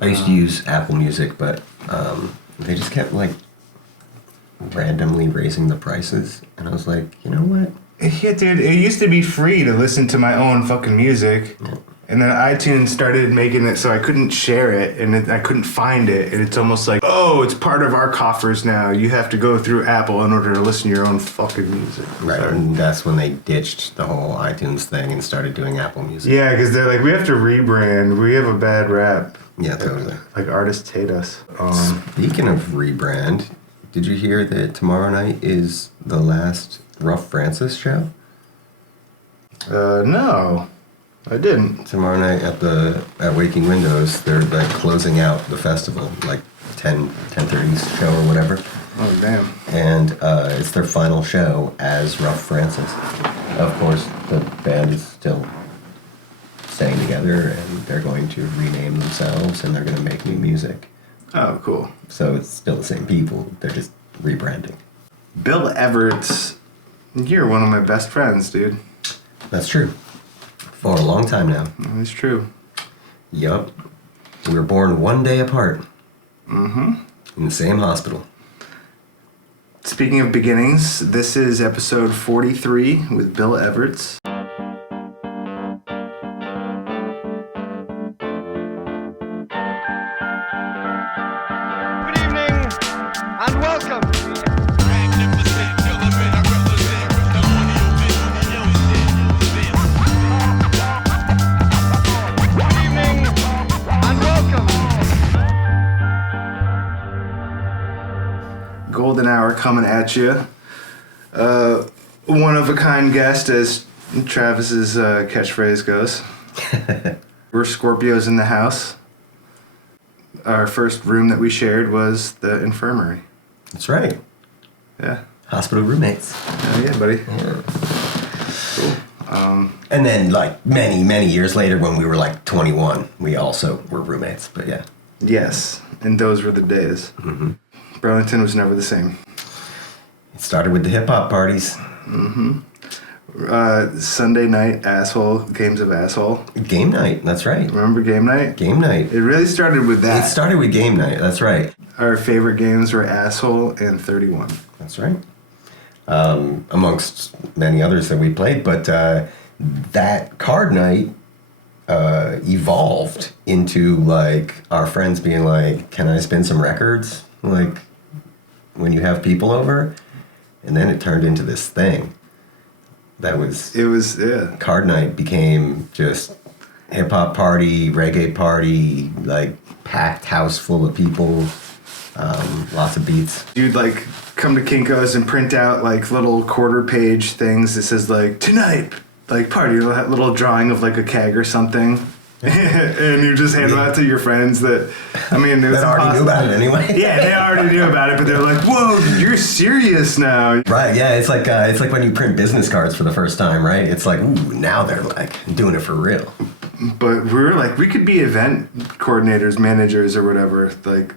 I used to use Apple Music, but they just kept like randomly raising the prices, and I was like, you know what? Yeah, dude, it used to be free to listen to my own fucking music. Yeah. And then iTunes started making it so I couldn't share it, and I couldn't find it. And it's almost like, oh, it's part of our coffers now. You have to go through Apple in order to listen to your own fucking music. Right, and that's when they ditched the whole iTunes thing and started doing Apple Music. Yeah, because they're like, we have to rebrand. We have a bad rap. Yeah, totally. Like artists hate us. Speaking of rebrand, did you hear that tomorrow night is the last Rough Francis show? No. I didn't. Tomorrow night at Waking Windows, they're like closing out the festival, like 10:30 show or whatever. Oh damn! And it's their final show as Rough Francis. Of course, the band is still staying together, and they're going to rename themselves, and they're going to make new music. Oh, cool! So it's still the same people. They're just rebranding. Bill Everts, you're one of my best friends, dude. That's true. For a long time now. That's true. Yup. We were born one day apart. Mm-hmm. In the same hospital. Speaking of beginnings, this is episode 43 with Bill Everts. Good evening and welcome. Golden hour coming at you. One of a kind guest, as Travis's catchphrase goes. We're Scorpios in the house. Our first room that we shared was the infirmary. That's right. Yeah. Hospital roommates. Oh yeah, buddy. Yeah. Cool. And then, like, many years later, when we were like 21, we also were roommates. But yeah. Yes, and those were the days. Mm-hmm. Burlington was never the same. It started with the hip-hop parties. Mm-hmm. Sunday night games of asshole. Game night, that's right. Remember game night? Game night. It really started with that. It started with game night, that's right. Our favorite games were asshole and 31. That's right. Amongst many others that we played, but that card night evolved into, like, our friends being like, can I spin some records? Like, when you have people over, and then it turned into this thing. Yeah. Card night became just hip hop party, reggae party, like packed house full of people, lots of beats. You'd like come to Kinko's and print out like little quarter page things that says like tonight, like party, a little drawing of like a keg or something. And you just hand them out to your friends that, I mean, it was already knew about it anyway. Yeah, they already knew about it, but they're like, whoa, you're serious now. Right, yeah, it's like when you print business cards for the first time, right? It's like, ooh, now they're like doing it for real. But we were like, we could be event coordinators, managers, or whatever. Like,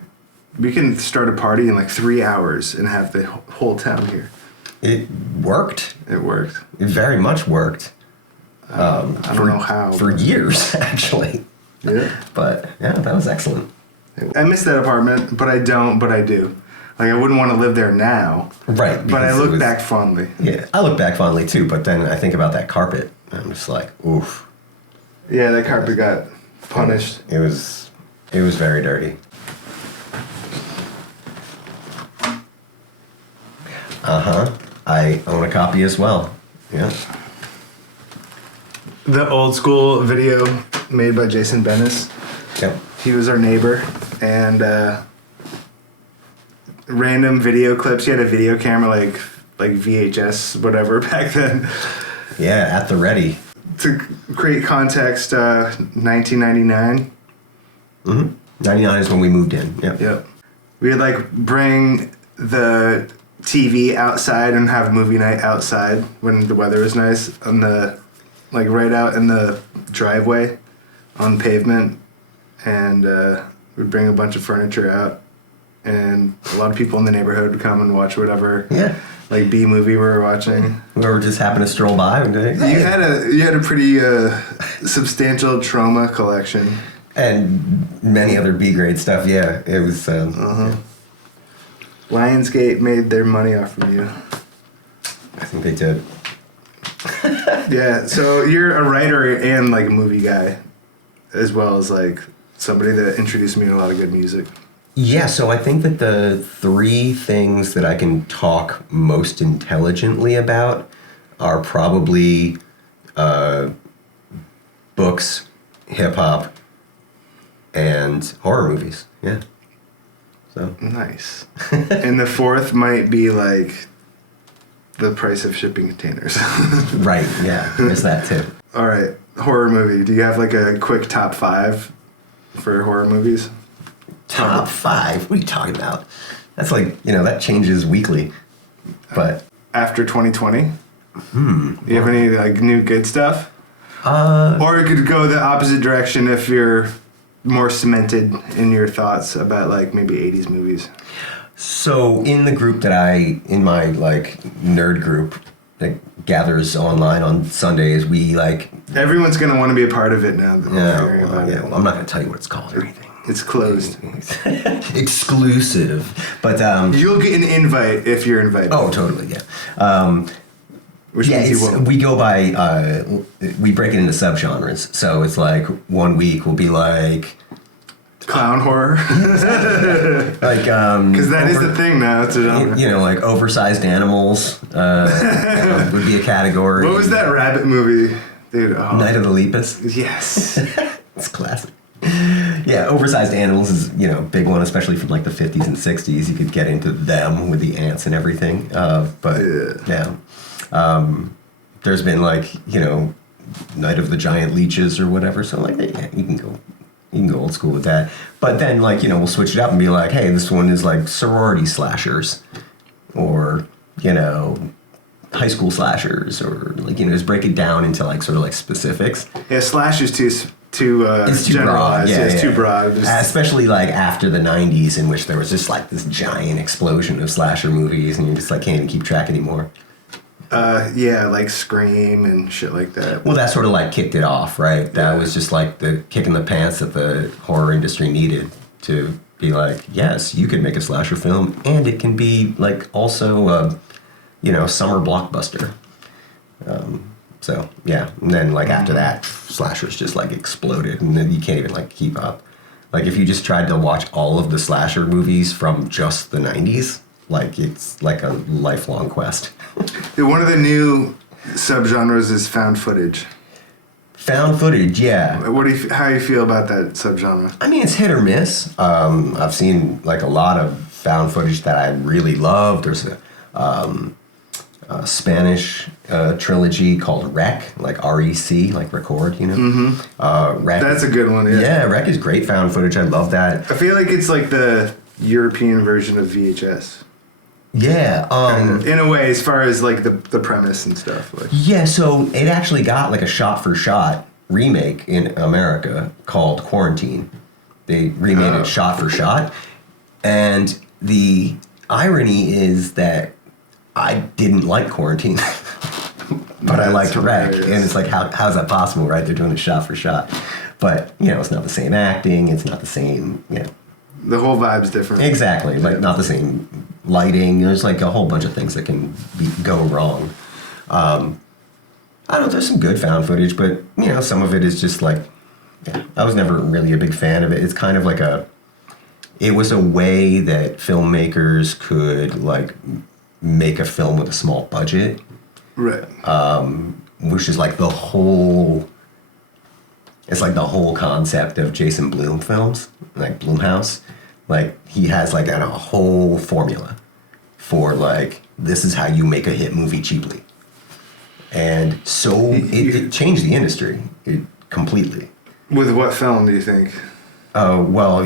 we can start a party in like 3 hours and have the whole town here. It worked. It worked. It very much worked. I don't know how. For years, actually. Yeah. But, yeah, that was excellent. I miss that apartment, but I don't, but I do. Like, I wouldn't want to live there now. Right. But I look back fondly. Yeah, I look back fondly, too, but then I think about that carpet. I'm just like, oof. Yeah, that carpet got punished. It was very dirty. Uh-huh. I own a copy as well. Yeah. The old school video made by Jason Bennis. Yep. He was our neighbor, and random video clips. He had a video camera like VHS, whatever, back then. Yeah, at the ready. To create context, 1999. Mm-hmm. 99 is when we moved in. Yep. Yep. We'd like bring the TV outside and have movie night outside when the weather was nice on the, like right out in the driveway on pavement, and we'd bring a bunch of furniture out, and a lot of people in the neighborhood would come and watch whatever. Yeah. Like B movie we were watching. Whoever just happened to stroll by and be like, hey. You had a pretty substantial trauma collection. And many other B-grade stuff, yeah. It was... Lionsgate made their money off of you. I think they did. Yeah, so you're a writer and like a movie guy, as well as like somebody that introduced me to a lot of good music. Yeah, so I think that the three things that I can talk most intelligently about are probably books, hip-hop, and horror movies. Yeah. So Nice. And the fourth might be like the price of shipping containers. right, yeah, there's that too. All right, horror movie. Do you have like a quick top 5 for horror movies? Top 5? What are you talking about? That's like, that changes weekly. But After 2020? Do you have any like new good stuff? Or it could go the opposite direction if you're more cemented in your thoughts about like maybe 80s movies. so in the group in my like nerd group that gathers online on Sundays, we like... Everyone's going to want to be a part of it now that we're hearing about it. Well, I'm not going to tell you what it's called or anything. It's closed. Exclusive. But You'll get an invite if you're invited. oh, totally, yeah. Which means you won't. we go by, we break it into subgenres. So it's like 1 week will be like... Clown horror. Like, Because that is the thing now. It's a genre. Like oversized animals would be a category. What was that rabbit movie? Dude, oh. Night of the Lepus? Yes. It's classic. Yeah, oversized animals is, a big one, especially from like the 50s and 60s. You could get into them with the ants and everything. But yeah. There's been like, Night of the Giant Leeches or whatever. So like, yeah, you can go old school with that. But then like, we'll switch it up and be like, hey, this one is like sorority slashers or, high school slashers or like, just break it down into like sort of like specifics. Yeah, slash is too It's too broad. generalized. Yeah, It's yeah. too broad. Especially like after the 90s in which there was just like this giant explosion of slasher movies and you just like can't even keep track anymore. Yeah, like Scream and shit like that. Well, that sort of like kicked it off, right? That was just like the kick in the pants that the horror industry needed to be like, yes, you can make a slasher film and it can be like also a, summer blockbuster. So yeah, and then like after that, slashers just like exploded and then you can't even like keep up. Like if you just tried to watch all of the slasher movies from just the 90s, like it's like a lifelong quest. One of the new subgenres is found footage. Found footage, yeah. How do you feel about that subgenre? I mean, it's hit or miss. I've seen like a lot of found footage that I really love. There's a Spanish trilogy called Rec, like REC, like record, Mm-hmm. Rec. That's a good one, yeah. Yeah, Rec is great found footage. I love that. I feel like it's like the European version of VHS. Yeah. In a way, as far as like the premise and stuff. Like. Yeah, so it actually got like a shot-for-shot remake in America called Quarantine. They remade it shot for shot. And the irony is that I didn't like Quarantine, but I liked Rec. And it's like, how's that possible, right? They're doing it shot for shot. But, it's not the same acting. It's not the same, The whole vibe's different. Exactly. Like, not the same lighting. There's like a whole bunch of things that can go wrong. I don't know, there's some good found footage, but, some of it is just like, I was never really a big fan of it. It's kind of like it was a way that filmmakers could, like, make a film with a small budget. Right. Which is like it's like the whole concept of Jason Blum films, like Blumhouse. Like, he has like a whole formula for like, this is how you make a hit movie cheaply. And so it changed the industry completely. With what film do you think? Well,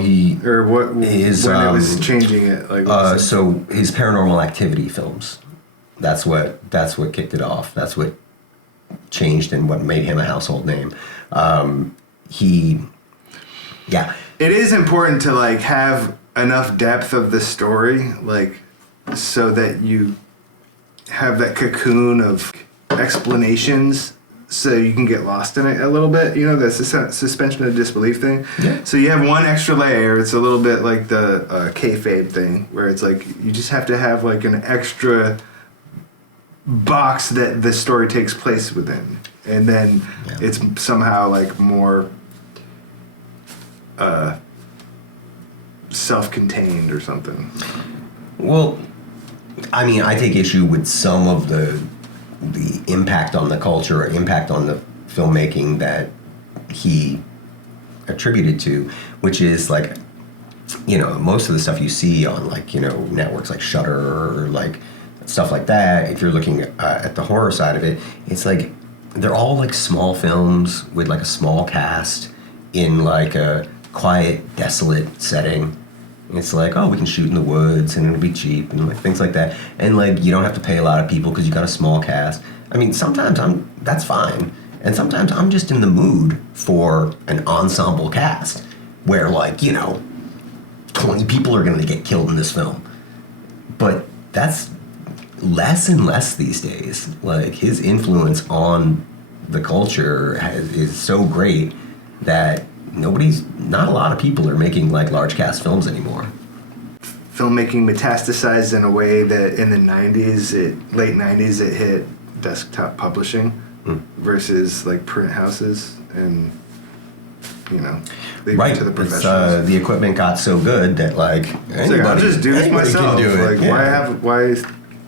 Or what is when it was changing it? Like so his Paranormal Activity films. That's what kicked it off. That's what changed and what made him a household name. It is important to like have enough depth of the story, like so that you have that cocoon of explanations so you can get lost in it a little bit, you know, the suspension of disbelief thing. Yeah. So you have one extra layer. It's a little bit like the kayfabe thing, where it's like you just have to have like an extra box that the story takes place within, and then it's somehow like more self-contained or something. Well, I mean, I take issue with some of the impact on the culture or impact on the filmmaking that he attributed to, which is like, you know, most of the stuff you see on like, you know, networks like Shudder or like stuff like that, if you're looking at the horror side of it, it's like they're all like small films with like a small cast in like a quiet, desolate setting. It's like, oh, we can shoot in the woods and it'll be cheap and like things like that. And like, you don't have to pay a lot of people because you got a small cast. I mean, sometimes that's fine. And sometimes I'm just in the mood for an ensemble cast where like, you know, 20 people are going to get killed in this film. But that's less and less these days. Like, his influence on the culture is so great that not a lot of people are making like large cast films anymore. Filmmaking metastasized in a way that in the late 90s, it hit desktop publishing versus like print houses, and you know, they went to the professionals. The equipment got so good that like anybody, I'll just do this myself. Can do it. Like, why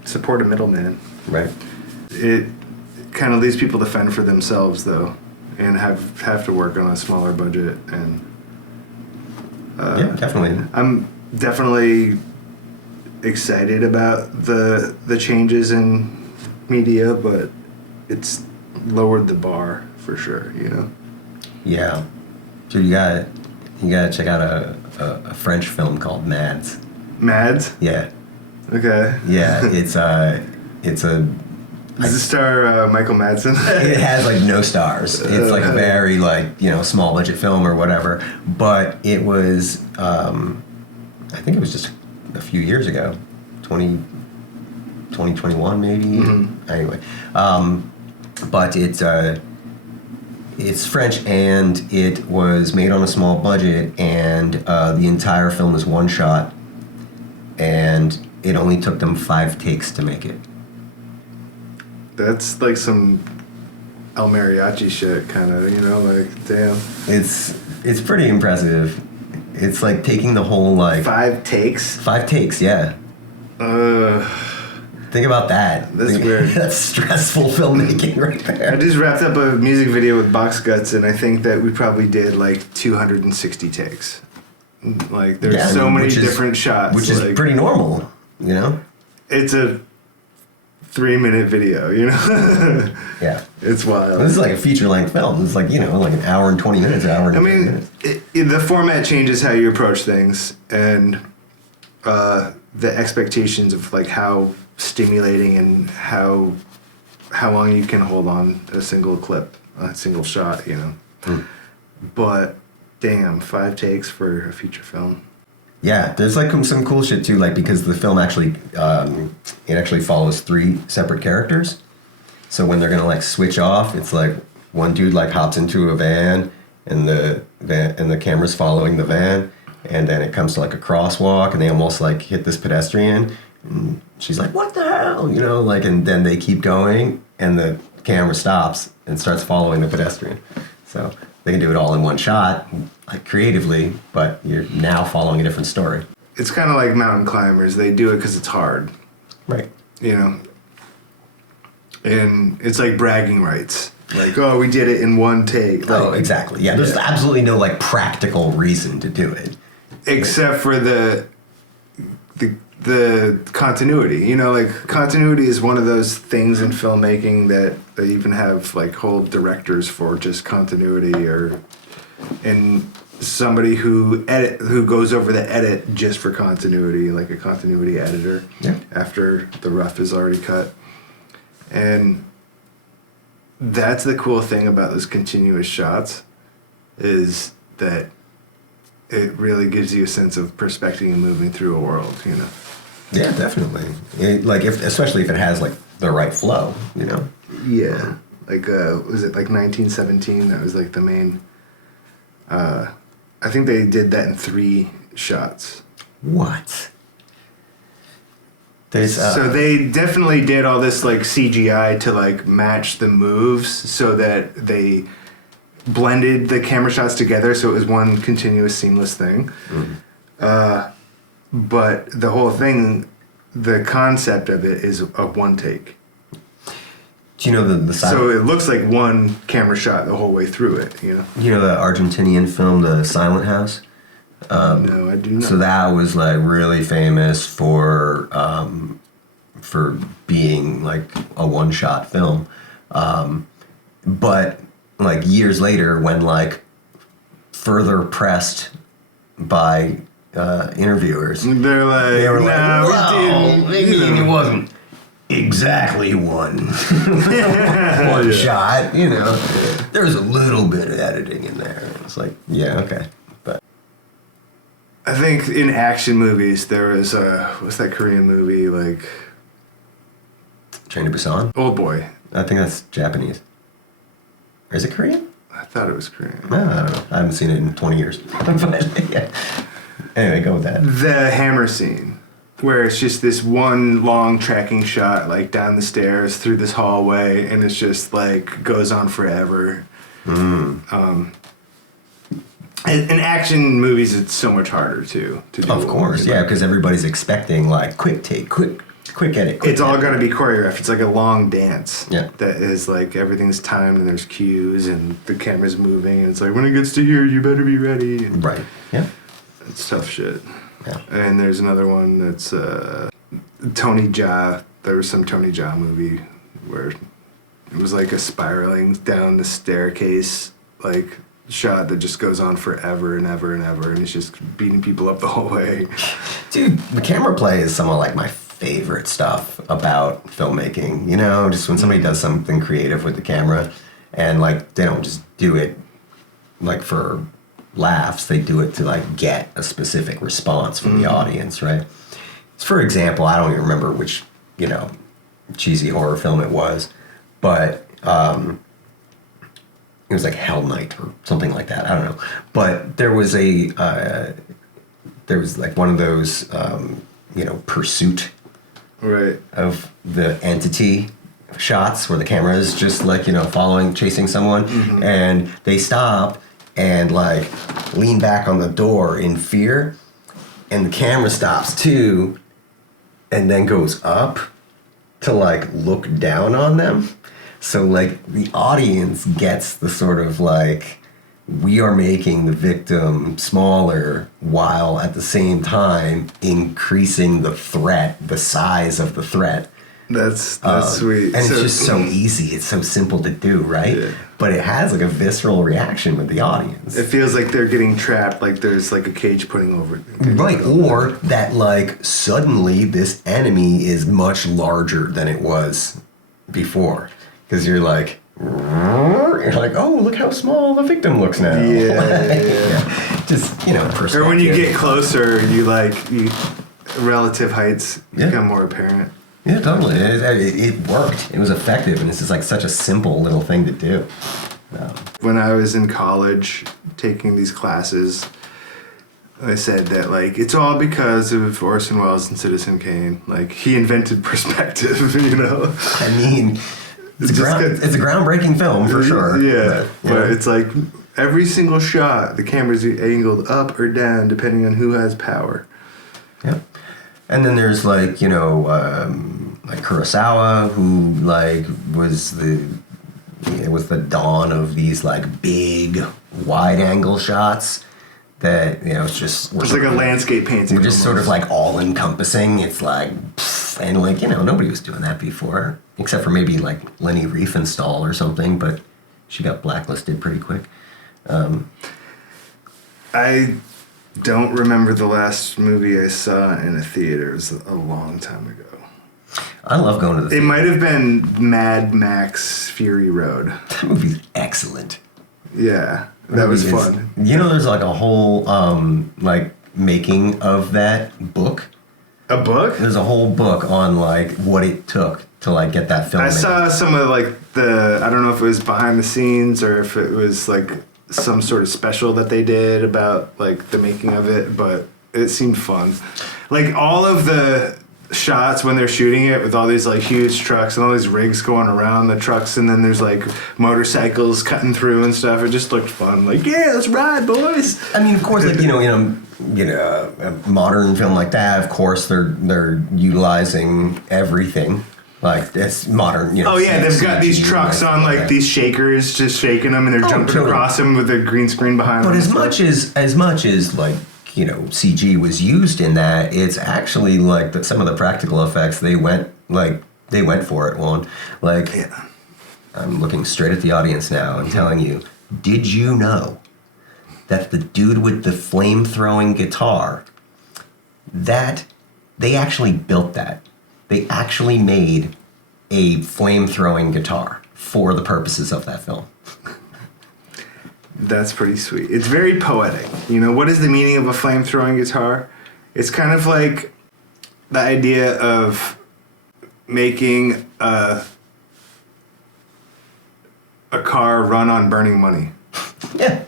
support a middleman? Right. It kind of leaves people to fend for themselves though, and have to work on a smaller budget. And yeah, definitely. I'm definitely excited about the changes in media, but it's lowered the bar for sure, you know. Yeah. Dude, you gotta check out a French film called Mads. Mads? Yeah. Okay. Yeah, it's a. Does it star Michael Madsen? It has like no stars. It's like a very like, you know, small budget film or whatever. But it was, I think it was just a few years ago, 2021 maybe. Mm-hmm. Anyway, but it's French and it was made on a small budget, and the entire film is one shot, and it only took them 5 takes to make it. That's like some El Mariachi shit, kind of, you know, like, damn. It's pretty impressive. It's like taking the whole, like... 5 takes? 5 takes, yeah. Think about that. That's weird. That's stressful filmmaking right there. I just wrapped up a music video with Box Guts, and I think that we probably did like 260 takes. Like, there's so many different shots. Which is like, pretty normal, you know? It's a 3-minute video, you know? Yeah. It's wild. This is like a feature-length film. It's like, you know, like an hour and 20 minutes, I mean, the format changes how you approach things, and the expectations of like how stimulating and how long you can hold on a single clip, a single shot, you know. But damn, 5 takes for a feature film. Yeah, there's like some cool shit too, like because the film actually it actually follows 3 separate characters. So when they're gonna like switch off, it's like one dude like hops into a van and the camera's following the van, and then it comes to like a crosswalk and they almost like hit this pedestrian, and she's like, what the hell, you know, like, and then they keep going and the camera stops and starts following the pedestrian. So they can do it all in one shot, like creatively, but you're now following a different story. It's kind of like mountain climbers. They do it because it's hard. Right. You know? And it's like bragging rights. Like, oh, we did it in one take. Like, oh, exactly. Yeah, there's absolutely no like practical reason to do it. Except for the continuity. You know, like, continuity is one of those things in filmmaking that they even have like whole directors for just continuity, and somebody who goes over the edit just for continuity, like a continuity editor. Yeah. After the rough is already cut. And that's the cool thing about those continuous shots, is that it really gives you a sense of perspective and moving through a world, you know. Yeah, definitely. Especially if it has like the right flow, you know. Yeah. Like, was it like 1917? That was like the main. I think they did that in 3 shots. What? There's, so they definitely did all this like CGI to like match the moves so that they blended the camera shots together so it was one continuous seamless thing. But the whole thing, the concept of it is a one take. Do you know the silent... So it looks like one camera shot the whole way through it, you know? You know the Argentinian film, The Silent House? No, I do not. So that was like really famous for being like a one-shot film. But like years later, when like further pressed by interviewers, they were like, well, we didn't. it wasn't exactly one shot, you know. There was a little bit of editing in there. It's like, yeah, okay. But I think in action movies, there was what's that Korean movie, like... Train to Busan? Oldboy. I think that's Japanese. Or is it Korean? I thought it was Korean. No, I don't know. I haven't seen it in 20 years. But, yeah. Anyway, go with that. The hammer scene, where it's just this one long tracking shot, like down the stairs through this hallway, and it's just like goes on forever. In action movies, it's so much harder to do. Of course, yeah, because everybody's expecting like quick take, quick edit. It's all got to be choreographed. It's like a long dance. Yeah. That is like everything's timed and there's cues and the camera's moving and it's like when it gets to here, you better be ready. And right. Yeah. it's tough shit. Yeah. And there's another one that's Tony Jaa. There was some Tony Jaa movie where it was like a spiraling down the staircase like shot that just goes on forever and ever and ever, and it's just beating people up the whole way. Dude, the camera play is some of like my favorite stuff about filmmaking. You know, just when somebody does something creative with the camera, and like they don't just do it like for laughs, they do it to like get a specific response from the audience, right? For example, I don't even remember which, you know, cheesy horror film it was, but it was like Hell Night or something like that. I don't know. But there was there was like one of those, you know, pursuit Right. of the entity shots where the camera is just like, you know, chasing someone, and they stop and like lean back on the door in fear, and the camera stops too, and then goes up to like look down on them. So like the audience gets the sort of like, we are making the victim smaller while at the same time increasing the threat, the size of the threat. That's sweet. And it's just so easy. It's so simple to do, right? Yeah. But it has like a visceral reaction with the audience. It feels like they're getting trapped, like there's like a cage putting over it. Right, or that like suddenly this enemy is much larger than it was before. Because you're like, oh, look how small the victim looks now. Yeah. Just, you know, perspective. Or when you get closer, relative heights become more apparent. Yeah, totally. It worked. It was effective, and it's just like such a simple little thing to do. When I was in college taking these classes, I said that like it's all because of Orson Welles and Citizen Kane. Like he invented perspective, you know. I mean, it's a groundbreaking film for sure. Yeah, but yeah. it's like every single shot, the camera's angled up or down depending on who has power. Yep. And then there's like, you know, like Kurosawa, who like was the dawn of these like big wide angle shots that, you know, it's just It's like a landscape painting. We're just sort of like all encompassing. It's like, and like, you know, nobody was doing that before, except for maybe like Leni Riefenstahl or something, but she got blacklisted pretty quick. I don't remember the last movie I saw in a theater. It was a long time ago. I love going to the theater. It might have been Mad Max Fury Road. That movie's excellent. Yeah, that was fun. You know, there's like a whole like making of that book. A book? There's a whole book on like what it took to like get that film. I saw some of like I don't know if it was behind the scenes or if it was like some sort of special that they did about like the making of it, but it seemed fun. Like all of the shots when they're shooting it with all these like huge trucks and all these rigs going around the trucks, and then there's like motorcycles cutting through and stuff. It just looked fun. Like, yeah, let's ride, boys. I mean, of course, like a modern film like that. Of course, they're utilizing everything. Like it's modern, Oh yeah, they've got these trucks on like these shakers, just shaking them, and they're jumping across them with a green screen behind them. But as much as like CG was used in that, it's actually like some of the practical effects they went for it. One yeah. I'm looking straight at the audience now and telling you, did you know that the dude with the flame-throwing guitar, that they actually built that? They actually made a flame-throwing guitar for the purposes of that film. That's pretty sweet. It's very poetic. What is the meaning of a flame-throwing guitar? It's kind of like the idea of making a car run on burning money. Yeah,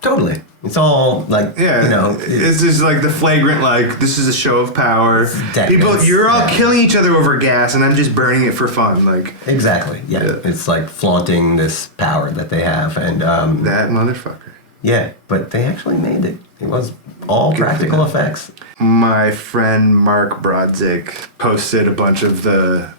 totally. It's all like, it's just like the flagrant, like, this is a show of power. People, you're all killing each other over gas, and I'm just burning it for fun. Like exactly, yeah. It's like flaunting this power that they have, and that motherfucker. Yeah, but they actually made it. It was all practical effects. My friend Mark Brodzik posted a bunch of the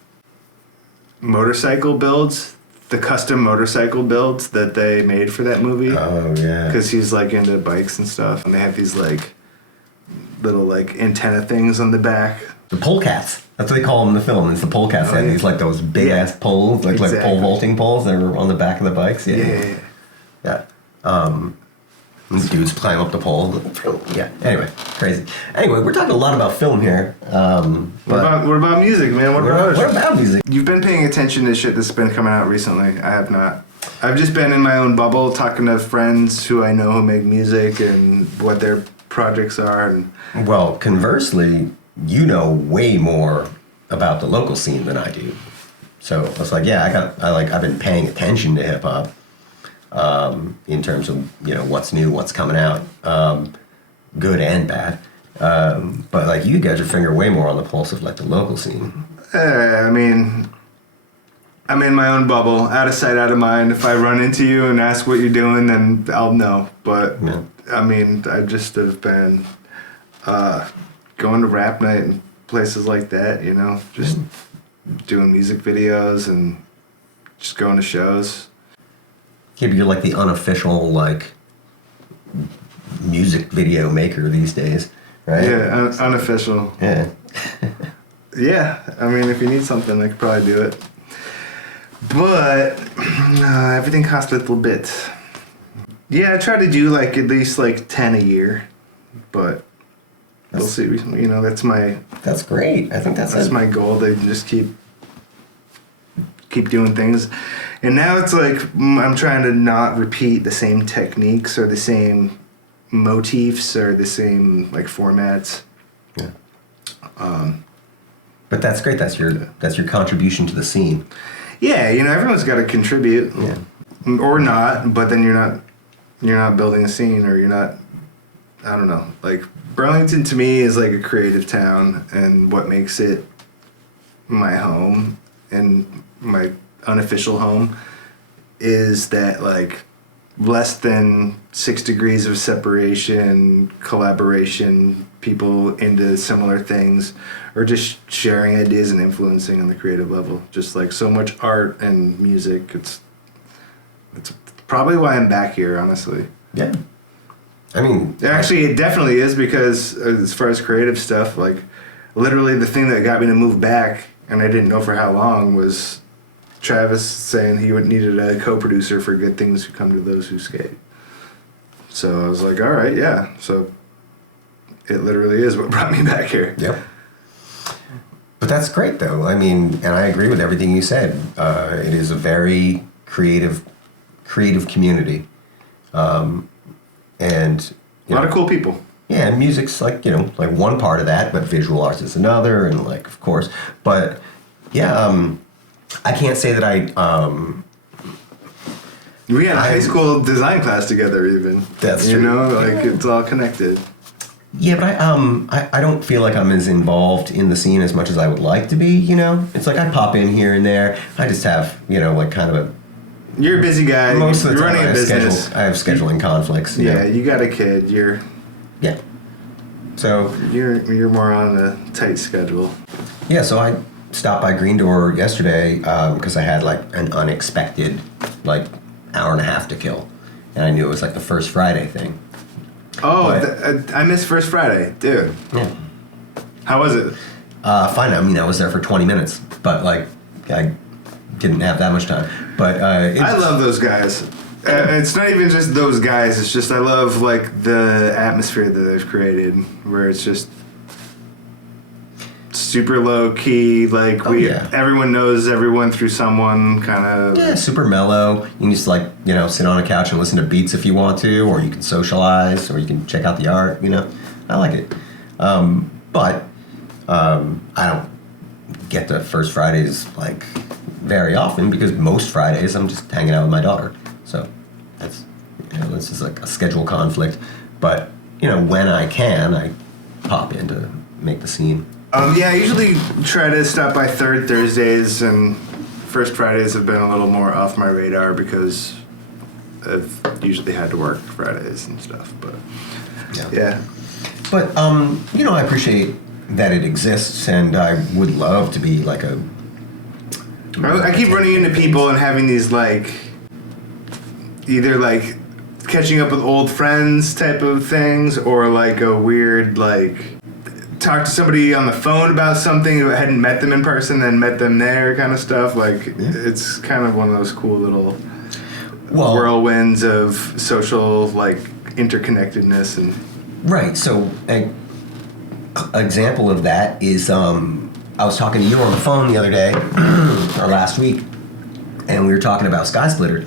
motorcycle builds. The custom motorcycle builds that they made for that movie. Oh, yeah. Because he's, like, into bikes and stuff. And they have these, like, little, like, antenna things on the back. The polecats. That's what they call them in the film. It's the polecats. They have these, like, those big-ass poles, like pole vaulting poles that were on the back of the bikes. Yeah. These dudes climb up the pole. Yeah. Anyway, crazy. Anyway, we're talking a lot about film here. What about music, man? What about music? You've been paying attention to shit that's been coming out recently. I have not. I've just been in my own bubble talking to friends who I know who make music and what their projects are. And well, conversely, you know way more about the local scene than I do. So I was like, I've been paying attention to hip hop. In terms of what's new, what's coming out, good and bad, but like you got your finger way more on the pulse of like the local scene. I mean, I'm in my own bubble, out of sight, out of mind. If I run into you and ask what you're doing, then I'll know. But I mean, I just have been going to rap night and places like that. Just doing music videos and just going to shows. Yeah, but you're like the unofficial, like, music video maker these days, right? Yeah, unofficial. Yeah. Yeah, I mean, if you need something, I could probably do it. But everything costs a little bit. Yeah, I try to do, like, at least, like, 10 a year. But we'll see. That's my... That's great. I think that's my goal, to just keep doing things. And now it's like I'm trying to not repeat the same techniques or the same motifs or the same like formats. Yeah. But that's great. That's your contribution to the scene. Yeah, everyone's got to contribute. Yeah. Or not, but then you're not building a scene, or you're not. I don't know. Like Burlington to me is like a creative town, and what makes it my home and my unofficial home is that like less than 6 degrees of separation, collaboration, people into similar things, or just sharing ideas and influencing on the creative level. Just like so much art and music. It's probably why I'm back here, honestly. Yeah. I mean, actually, it definitely is, because as far as creative stuff, like literally the thing that got me to move back, and I didn't know for how long, was Travis saying he needed a co-producer for Good Things Who Come to Those Who Skate. So I was like, all right, yeah. So it literally is what brought me back here. Yep. But that's great, though. I mean, and I agree with everything you said. It is a very creative community. And a lot of cool people. Yeah, and music's like one part of that, but visual arts is another, and like, of course. But yeah, I can't say that We had a high school design class together, even. That's you true. know, like it's all connected. Yeah, but I don't feel like I'm as involved in the scene as much as I would like to be, you know? It's like I pop in here and there. I just have, you know, like kind of a... You're a busy guy. Most of the You're time running a business. I have scheduling conflicts. Yeah, you got a kid. Yeah. So... You're more on a tight schedule. Yeah, so I stopped by Green Door yesterday because I had like an unexpected like hour and a half to kill. And I knew it was like the first Friday thing. Oh, But- I missed First Friday. Dude. Yeah. How was it? Fine. I mean, I was there for 20 minutes, but like I didn't have that much time. But I love those guys. It's not even just those guys. It's just I love like the atmosphere that they've created, where it's just super low key. Like everyone knows everyone through someone. Kind of. Yeah, super mellow. You can just like, you know, sit on a couch and listen to beats if you want to, or you can socialize, or you can check out the art. You know, I like it. But I don't get to First Fridays like very often because most Fridays I'm just hanging out with my daughter. So that's, you know, this is like a schedule conflict. But you know, when I can, I pop in to make the scene. Yeah, I usually try to stop by third Thursdays, and First Fridays have been a little more off my radar because I've usually had to work Fridays and stuff. But yeah. But you know, I appreciate that it exists, and I would love to be like a. I keep running into people and having these like either like catching up with old friends type of things, or like a weird like talk to somebody on the phone about something who hadn't met them in person, then met them there kind of stuff. Like it's kind of one of those cool little whirlwinds of social like interconnectedness and. Right. So an example of that is I was talking to you on the phone the other day or last week, and we were talking about Skysplitter,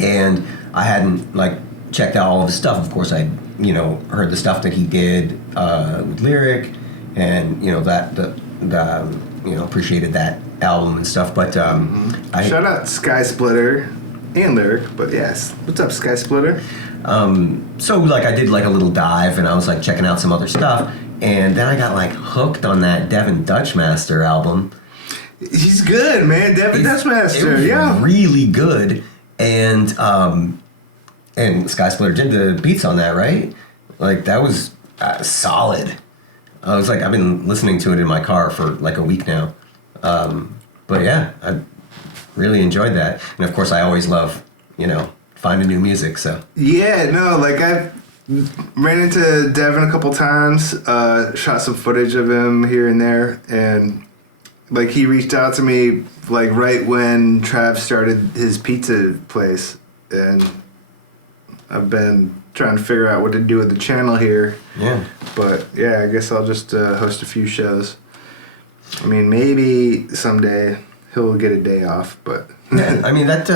and I hadn't like checked out all of his stuff. Of course, I heard the stuff that he did with Learic, and you know that the appreciated that album and stuff. But shout out Skysplitter and Learic. But yes, what's up, Skysplitter? So like I did like a little dive, and I was like checking out some other stuff, and then I got like hooked on that Devon Dutchmaster album. He's good, man. Devon Dutchmaster, yeah, really good. And Skysplitter did the beats on that, right? Like that was solid. I was like, I've been listening to it in my car for like a week now. But yeah, I really enjoyed that, and of course I always love finding new music. So yeah, no, like I've ran into Devon a couple times, shot some footage of him here and there, and like he reached out to me like right when Trav started his pizza place, and I've been trying to figure out what to do with the channel here. Yeah. But yeah, I guess I'll just host a few shows. I mean, maybe someday he'll get a day off, but yeah, I mean that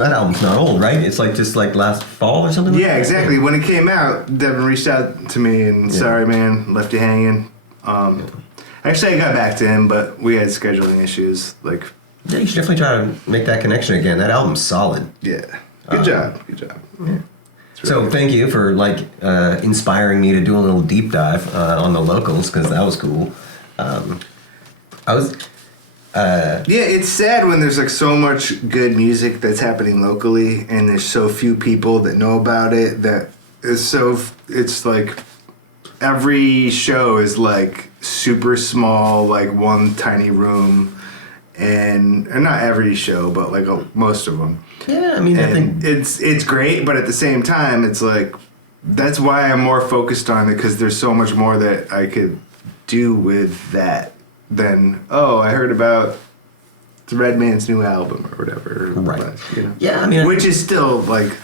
album's not old, right? It's like just like last fall or something. Yeah, exactly. When it came out, Devon reached out to me and sorry, man, left you hanging. Actually, I got back to him, but we had scheduling issues. Like, yeah, you should definitely try to make that connection again. That album's solid. Yeah, good job. Yeah. So thank you for like inspiring me to do a little deep dive on the locals, because that was cool. Yeah, it's sad when there's like so much good music that's happening locally, and there's so few people that know about it. That is so. It's like every show is like super small, like one tiny room, and not every show, but like most of them. Yeah, I mean, I think it's great, but at the same time, it's like that's why I'm more focused on it, because there's so much more that I could do with that than I heard about Redman's new album or whatever. Right. You know? Yeah, I mean, which is still like,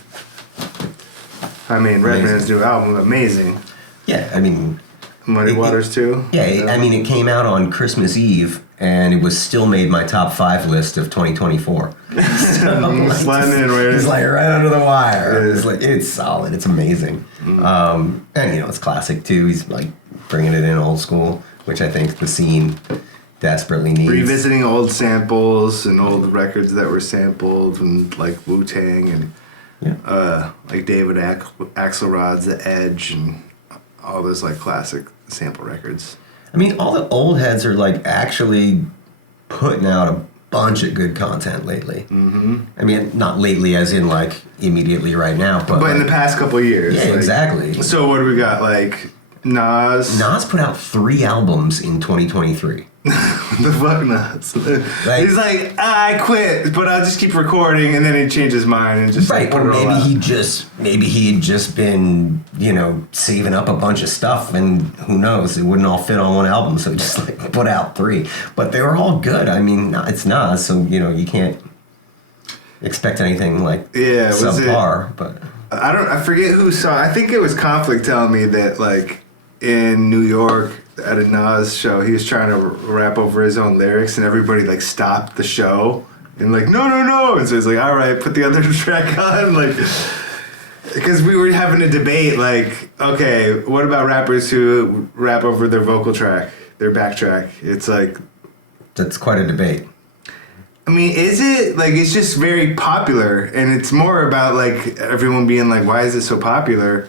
I mean, Redman's new album, amazing. Yeah, I mean, Muddy Waters too. Yeah, I mean, it came out on Christmas Eve, and it was still made my top 5 list of 2024. So, sliding in right. It's like right under the wire. It's like it's solid. It's amazing. And it's classic too. He's like bringing it in old school, which I think the scene desperately needs. Revisiting old samples and old records that were sampled, and like Wu-Tang and like David Axelrod's The Edge and all those like classic sample records. I mean, all the old heads are like actually putting out a bunch of good content lately. Mm-hmm. I mean, not lately as in like immediately right now, but in the past couple of years. Yeah, like, exactly. So what do we got? Like Nas? Nas put out 3 albums in 2023. The fuck Nas? He's like, I quit, but I'll just keep recording, and then he changed his mind and just right. like, Or maybe he had just been, you know, saving up a bunch of stuff, and who knows, it wouldn't all fit on one album, so he just like put out 3. But they were all good. I mean, it's Nas, so you know you can't expect anything like subpar. But I forget who saw. I think it was Conflict telling me that like in New York at a Nas show, he was trying to rap over his own lyrics, and everybody like stopped the show and like no, and so he's like, all right, put the other track on, like, because we were having a debate like, okay, what about rappers who rap over their vocal track, their backtrack? It's like, that's quite a debate. I mean, is it? Like, it's just very popular, and it's more about like everyone being like, why is it so popular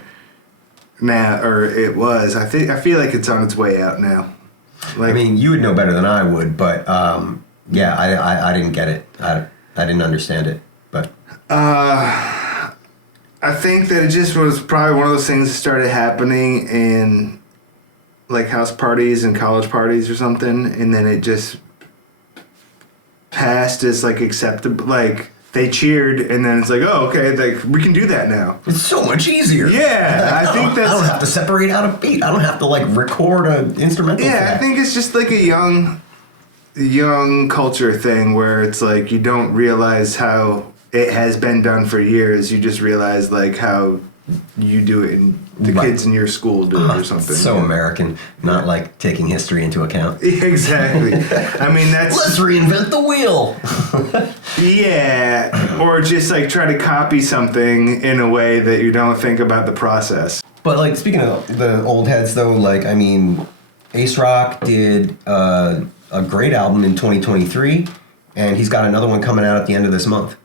now? Or it was. I feel like it's on its way out now. Like, I mean, you would know better than I would, but yeah, I didn't get it. I didn't understand it, but I think that it just was probably one of those things that started happening in like house parties and college parties or something, and then it just passed as like acceptable. Like they cheered, and then it's like, oh, okay, like we can do that now. it's so much easier. Yeah, I think that's. I don't have to separate out a beat. I don't have to like record an instrumental. Yeah, track. I think it's just like a young culture thing where it's like you don't realize how it has been done for years. You just realize like how you do it and the kids in your school do it or something. So American, not like taking history into account. Exactly. I mean, that's... Let's reinvent the wheel. Yeah, or just like try to copy something in a way that you don't think about the process. But like speaking of the old heads though, like I mean, Ace Rock did a great album in 2023, and he's got another one coming out at the end of this month.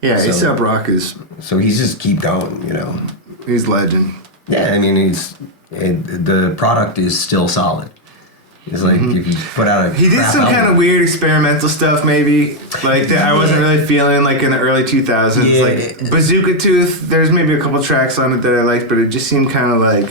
Yeah, So- Aesop Rock is... So he's just keep going, you know. He's legend. Yeah, I mean, the product is still solid. It's like if you put out a He did crap some album, kind of weird experimental stuff, maybe like that. I wasn't really feeling like in the early 2000s. Yeah. Like Bazooka Tooth, there's maybe a couple tracks on it that I liked, but it just seemed kind of like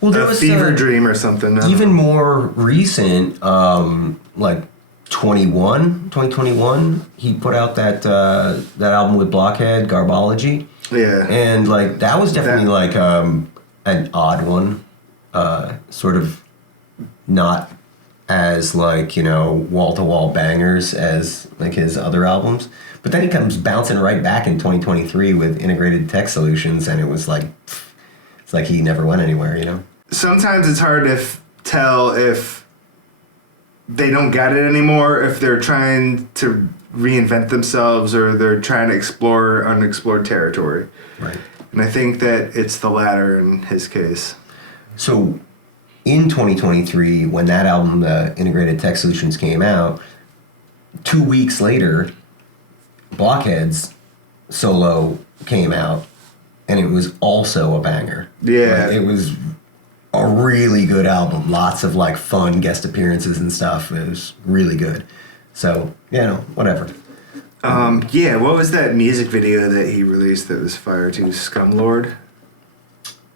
there a was fever dream or something. even more recent, like 2021, he put out that album with Blockhead, Garbology. Yeah. And like that was definitely like an odd one, sort of not as like, you know, wall-to-wall bangers as like his other albums. But then he comes bouncing right back in 2023 with Integrated Tech Solutions, and it was like, it's like he never went anywhere, you know? Sometimes it's hard to tell if they don't get it anymore, if they're trying to reinvent themselves or they're trying to explore unexplored territory. Right. And I think that it's the latter in his case. So in 2023, when that album, Integrated Tech Solutions, came out, 2 weeks later, Blockhead's solo came out, and it was also a banger. Yeah. Like, it was a really good album. Lots of like fun guest appearances and stuff. It was really good. So, you know, whatever. Yeah, what was that music video that he released that was fire too? Scumlord?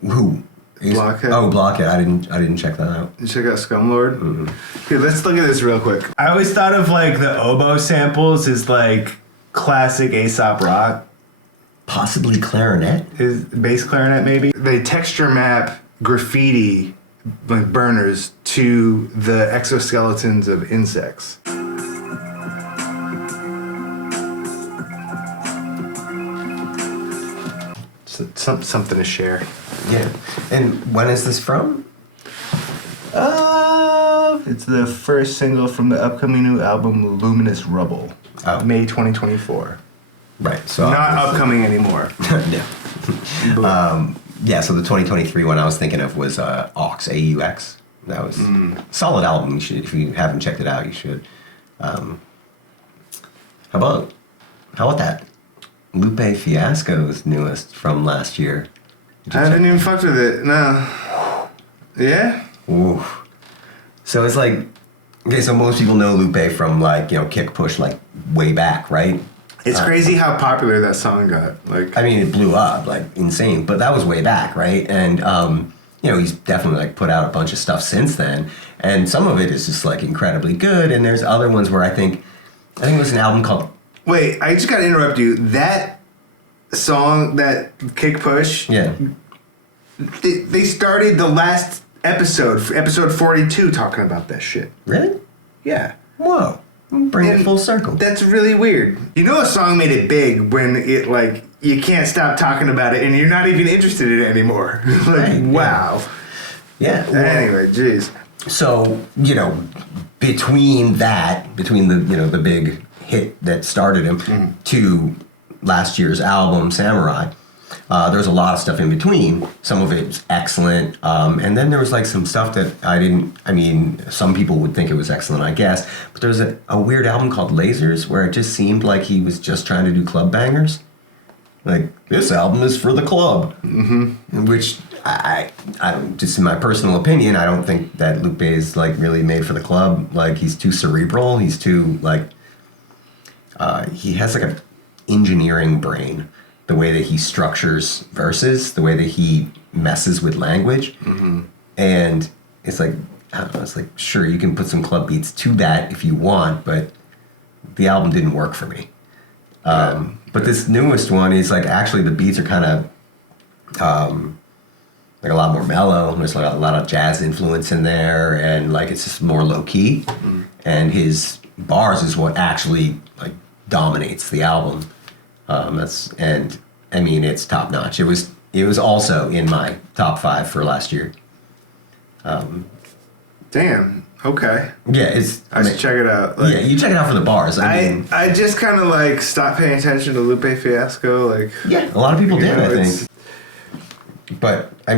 Who? Blockhead. Oh, Blockhead. I didn't check that out. You check out Scumlord? Mm-hmm. Okay, let's look at this real quick. I always thought of like the oboe samples as like classic Aesop Rock. Possibly clarinet? His bass clarinet maybe? They texture map graffiti like burners to the exoskeletons of insects. Something to share. Yeah. And when is this from? It's the first single from the upcoming new album Luminous Rubble. Oh. May 2024. Right. So Not upcoming anymore. No. Yeah, so the 2023 one I was thinking of was AUX. That was solid album. You should, if you haven't checked it out, you should. How about that? Lupe Fiasco's newest from last year. I haven't even fucked with it. No. Yeah. Ooh. So it's like, okay, so most people know Lupe from like, Kick Push, like way back, right? It's crazy how popular that song got. Like, I mean, it blew up like insane, but that was way back, right? And he's definitely like put out a bunch of stuff since then, and some of it is just like incredibly good, and there's other ones where I think it was an album called. Wait, I just gotta interrupt you. That song, that Kick Push. Yeah. They started the last episode 42, talking about that shit. Really? Yeah. Whoa. Bring it full circle. That's really weird. A song made it big when it, like, you can't stop talking about it and you're not even interested in it anymore. Like, right, wow. Yeah. Well, anyway, jeez. So, between the big hit that started him to last year's album, Samurai, there's a lot of stuff in between. Some of it's excellent. And then there was like some stuff that some people would think it was excellent, I guess. But there was a weird album called Lasers where it just seemed like he was just trying to do club bangers. Like, this album is for the club. Mm-hmm. Which I don't, just in my personal opinion, I don't think that Lupe is like really made for the club. Like, he's too cerebral. He's too like, he has like an engineering brain. The way that he structures verses, the way that he messes with language. Mm-hmm. And it's like, I don't know, it's like, sure, you can put some club beats to that if you want, but the album didn't work for me. But this newest one is like, actually the beats are kind of like a lot more mellow. There's like a lot of jazz influence in there, and like it's just more low key. Mm-hmm. And his bars is what actually like dominates the album. It's top notch. It was also in my top 5 for last year. Damn. Okay. Yeah, I should check it out. Like, yeah, you check it out for the bars. I just kind of like stopped paying attention to Lupe Fiasco. Like, yeah, a lot of people did. I think. But I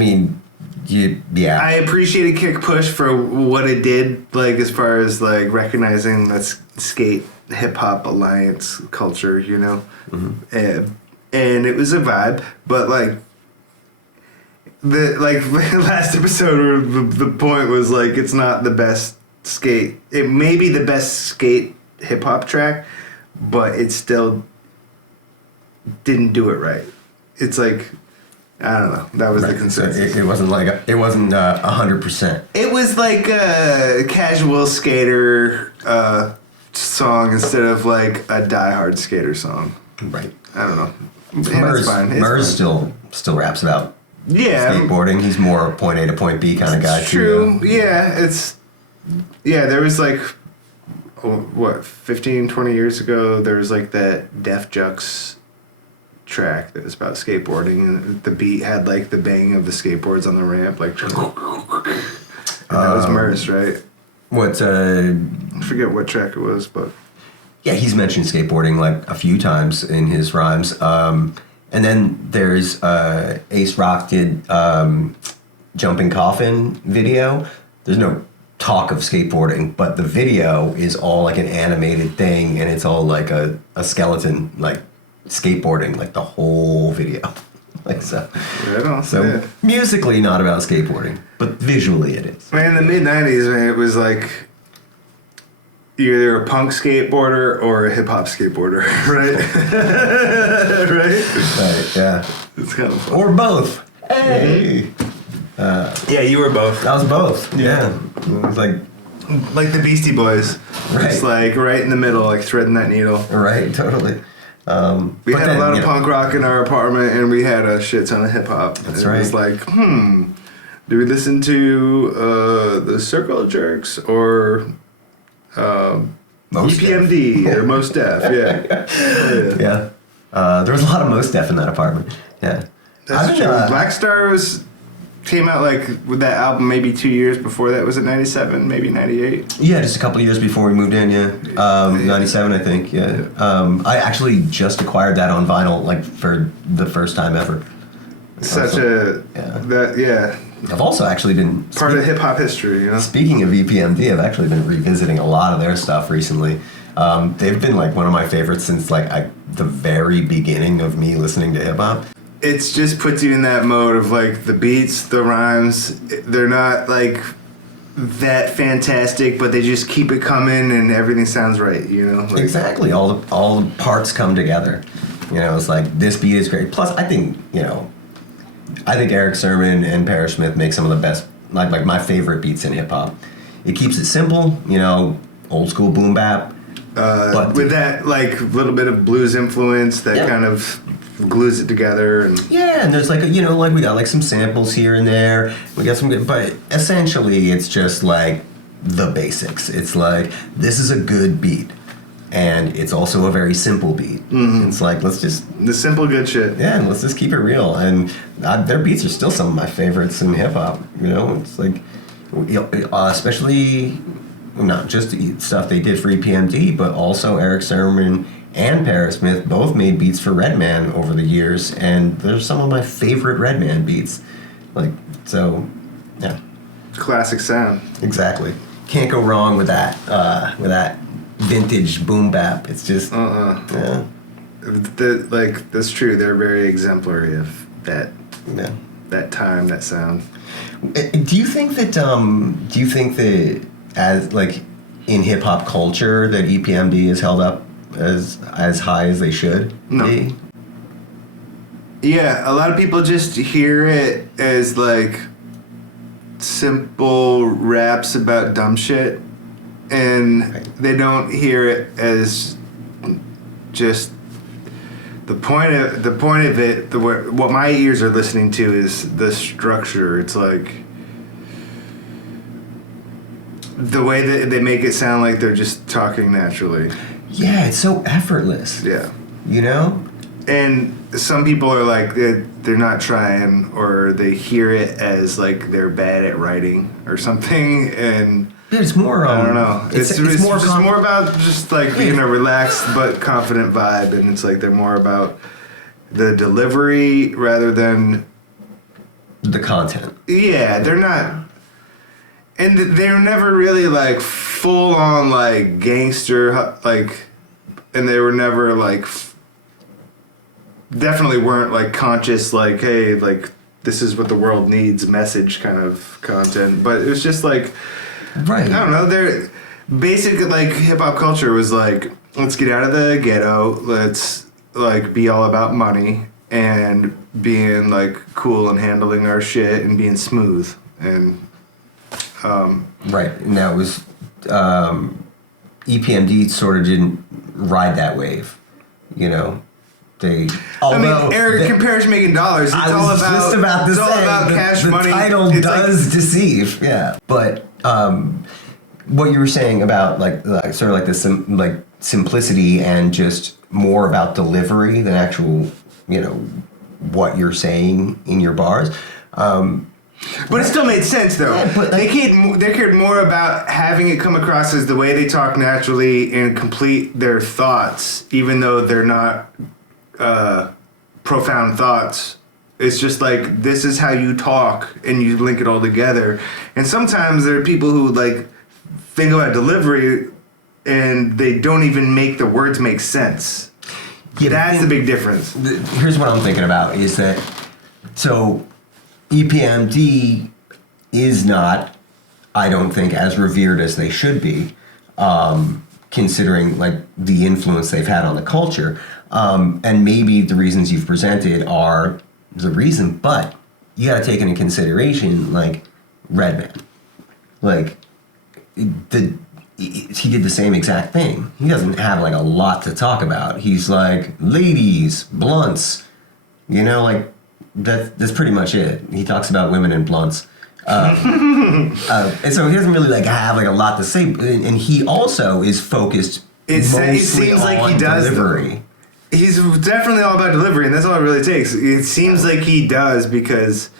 appreciated Kick Push for what it did. Like, as far as like recognizing that skate hip hop alliance culture, mm-hmm. And it was a vibe, but like the last episode, the point was like it's not the best skate. It may be the best skate hip hop track, but it still didn't do it right. It's like, I don't know. That was right. The consensus. So it wasn't like it wasn't 100%. It was like a casual skater song instead of like a diehard skater song. Right. I don't know. Murs still raps about skateboarding. He's more point A to point B kind of guy. True. Too. Yeah. There was like 15, 20 years ago, there was like that Def Jux track that was about skateboarding, and the beat had like the bang of the skateboards on the ramp, like. And that was Murs, right? I forget what track it was, but. Yeah, he's mentioned skateboarding like a few times in his rhymes. And then there's Ace Rock did Jumping Coffin video. There's no talk of skateboarding, but the video is all like an animated thing, and it's all like a skeleton like skateboarding, like the whole video. Like so. Musically not about skateboarding, but visually it is. Man, in the mid-90s, man, it was like you're either a punk skateboarder or a hip-hop skateboarder, right? Right, yeah. It's kind of fun. Or both. Hey! Yeah, you were both. I was both, yeah. It was like the Beastie Boys. Right. Just like right in the middle, like threading that needle. Right, totally. We had a lot of punk rock in our apartment, and we had a shit ton of hip-hop. That's right. It was like, do we listen to the Circle Jerks or... EPMD or Mos Def, yeah. There was a lot of Mos Def in that apartment. Yeah, that's true. Black Star came out like with that album maybe 2 years before that. Was it 97, maybe 98? Yeah, just a couple of years before we moved in. Yeah, 97, I think. Yeah, I actually just acquired that on vinyl, like for the first time ever. I've also actually been Part of hip hop history, you know. Speaking of EPMD, I've actually been revisiting a lot of their stuff recently. They've been like one of my favorites since like the very beginning of me listening to hip hop. It's just puts you in that mode of like the beats, the rhymes. They're not like that fantastic, but they just keep it coming and everything sounds right, you know. Like, exactly, all the parts come together. You know, it's like this beat is great. Plus, I think Eric Sermon and Parrish Smith make some of the best, like my favorite beats in hip hop. It keeps it simple, you know, old school boom bap. But with that like little bit of blues influence that kind of glues it together, and and there's like we got like some samples here and there. We got some good, but essentially it's just like the basics. It's like this is a good beat, and it's also a very simple beat. Mm-hmm. It's like let's just the simple good shit. Yeah, and let's just keep it real. And their beats are still some of my favorites in hip hop. You know, it's like especially not just the stuff they did for EPMD, but also Eric Sermon and Parrish Smith both made beats for Redman over the years, and they're some of my favorite Redman beats. Like, so, yeah. Classic sound. Exactly. Can't go wrong with that vintage boom bap. It's just, yeah. That's true. They're very exemplary of that. Yeah. That time, that sound. Do you think that as like in hip hop culture that EPMD is held up as high as they should be? Yeah, a lot of people just hear it as like simple raps about dumb shit, and they don't hear it as just the point of it. What my ears are listening to is the structure. It's like the way that they make it sound like they're just talking naturally. Yeah, it's so effortless. Yeah. You know? And some people are like, they're not trying, or they hear it as like they're bad at writing or something, and it's more, I don't know. It's more just more about just like being a relaxed but confident vibe, and it's like they're more about the delivery rather than the content. Yeah, they're not. And they're never really like full on like gangster, like, and they were never like, definitely weren't like conscious, like, hey, like this is what the world needs message kind of content. But it was just like, right. I don't know. They're basic like hip hop culture was like, let's get out of the ghetto. Let's like be all about money and being like cool and handling our shit and being smooth and. Right, and that was EPMD sort of didn't ride that wave, you know. Eric compares to making dollars. It's all about cash money. The title does deceive, yeah. But what you were saying about like sort of like the simplicity and just more about delivery than actual, you know, what you're saying in your bars. But it still made sense, though. Yeah, but they cared more about having it come across as the way they talk naturally and complete their thoughts, even though they're not profound thoughts. It's just like, this is how you talk, and you link it all together. And sometimes there are people who like think about delivery, and they don't even make the words make sense. Yeah, that's the big difference. Here's what I'm thinking about is that so. EPMD is not, I don't think, as revered as they should be, considering like the influence they've had on the culture. And maybe the reasons you've presented are the reason, but you got to take into consideration like Redman. Like he did the same exact thing. He doesn't have like a lot to talk about. He's like ladies, blunts, you know, like. That's pretty much it. He talks about women and blunts, and so he doesn't really like have like a lot to say. And he also is focused mostly it seems on like he does delivery. He's definitely all about delivery, and that's all it really takes. It seems like he does because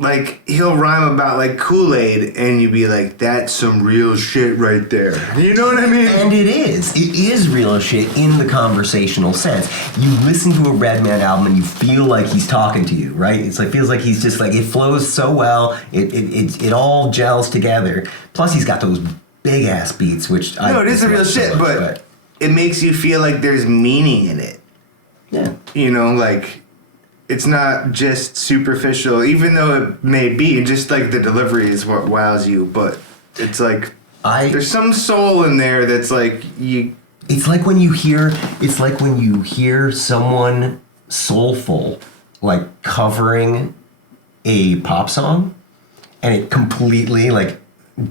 like he'll rhyme about like Kool-Aid and you'd be like, that's some real shit right there. You know what I mean? And it is real shit in the conversational sense. You listen to a Redman album and you feel like he's talking to you, right? It's like, feels like he's just like, it flows so well, it all gels together. Plus he's got those big ass beats, which it is the real shit, but it makes you feel like there's meaning in it. Yeah. You know, like, it's not just superficial, even though it may be, just like the delivery is what wows you, but it's like, there's some soul in there that's like, It's like when you hear someone soulful, like, covering a pop song, and it completely, like,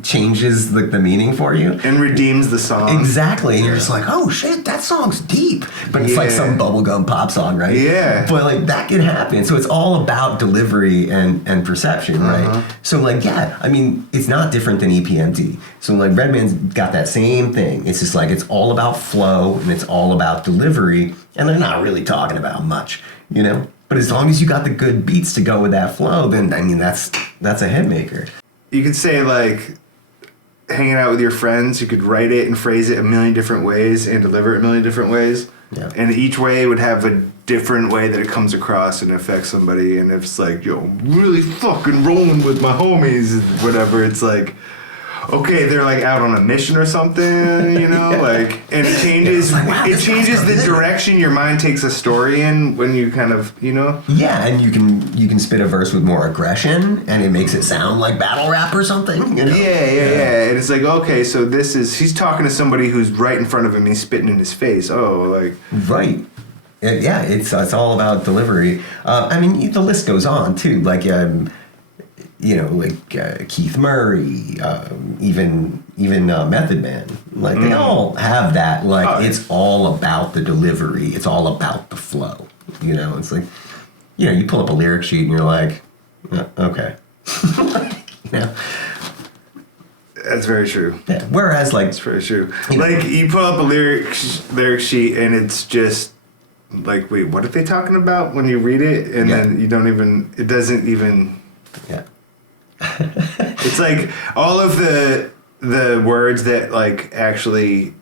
changes the meaning for you and redeems the song. Exactly. And you're just like, oh shit, that song's deep, but it's like some bubblegum pop song, right? Yeah, but like that can happen. So it's all about delivery and perception, right? So like, yeah, I mean, it's not different than EPMD. So like Redman's got that same thing. It's just like, it's all about flow and it's all about delivery, and they're not really talking about much, you know. But as long as you got the good beats to go with that flow, then I mean that's a hit maker. You could say, like, hanging out with your friends, you could write it and phrase it a million different ways and deliver it a million different ways. Yeah. And each way would have a different way that it comes across and affects somebody. And if it's like, yo, I'm really fucking rolling with my homies, whatever, it's like, okay, they're like out on a mission or something, you know, like, and it changes, it changes the direction your mind takes a story in when you kind of, you know. Yeah, and you can spit a verse with more aggression, and it makes it sound like battle rap or something. You know? Yeah. And it's like, okay, so he's talking to somebody who's right in front of him. He's spitting in his face. Oh, like right. Yeah, it's all about delivery. I mean, the list goes on too. Like. You know, like Keith Murray, even Method Man, like they all have that. Like it's all about the delivery. It's all about the flow. You know, it's like, you know, you pull up a lyric sheet and you're like, okay, you know. That's very true. Yeah. Whereas, like, that's very true. Like you pull up a lyric sheet and it's just like, wait, what are they talking about when you read it? And then you don't even. It doesn't even. Yeah. It's like all of the words that like actually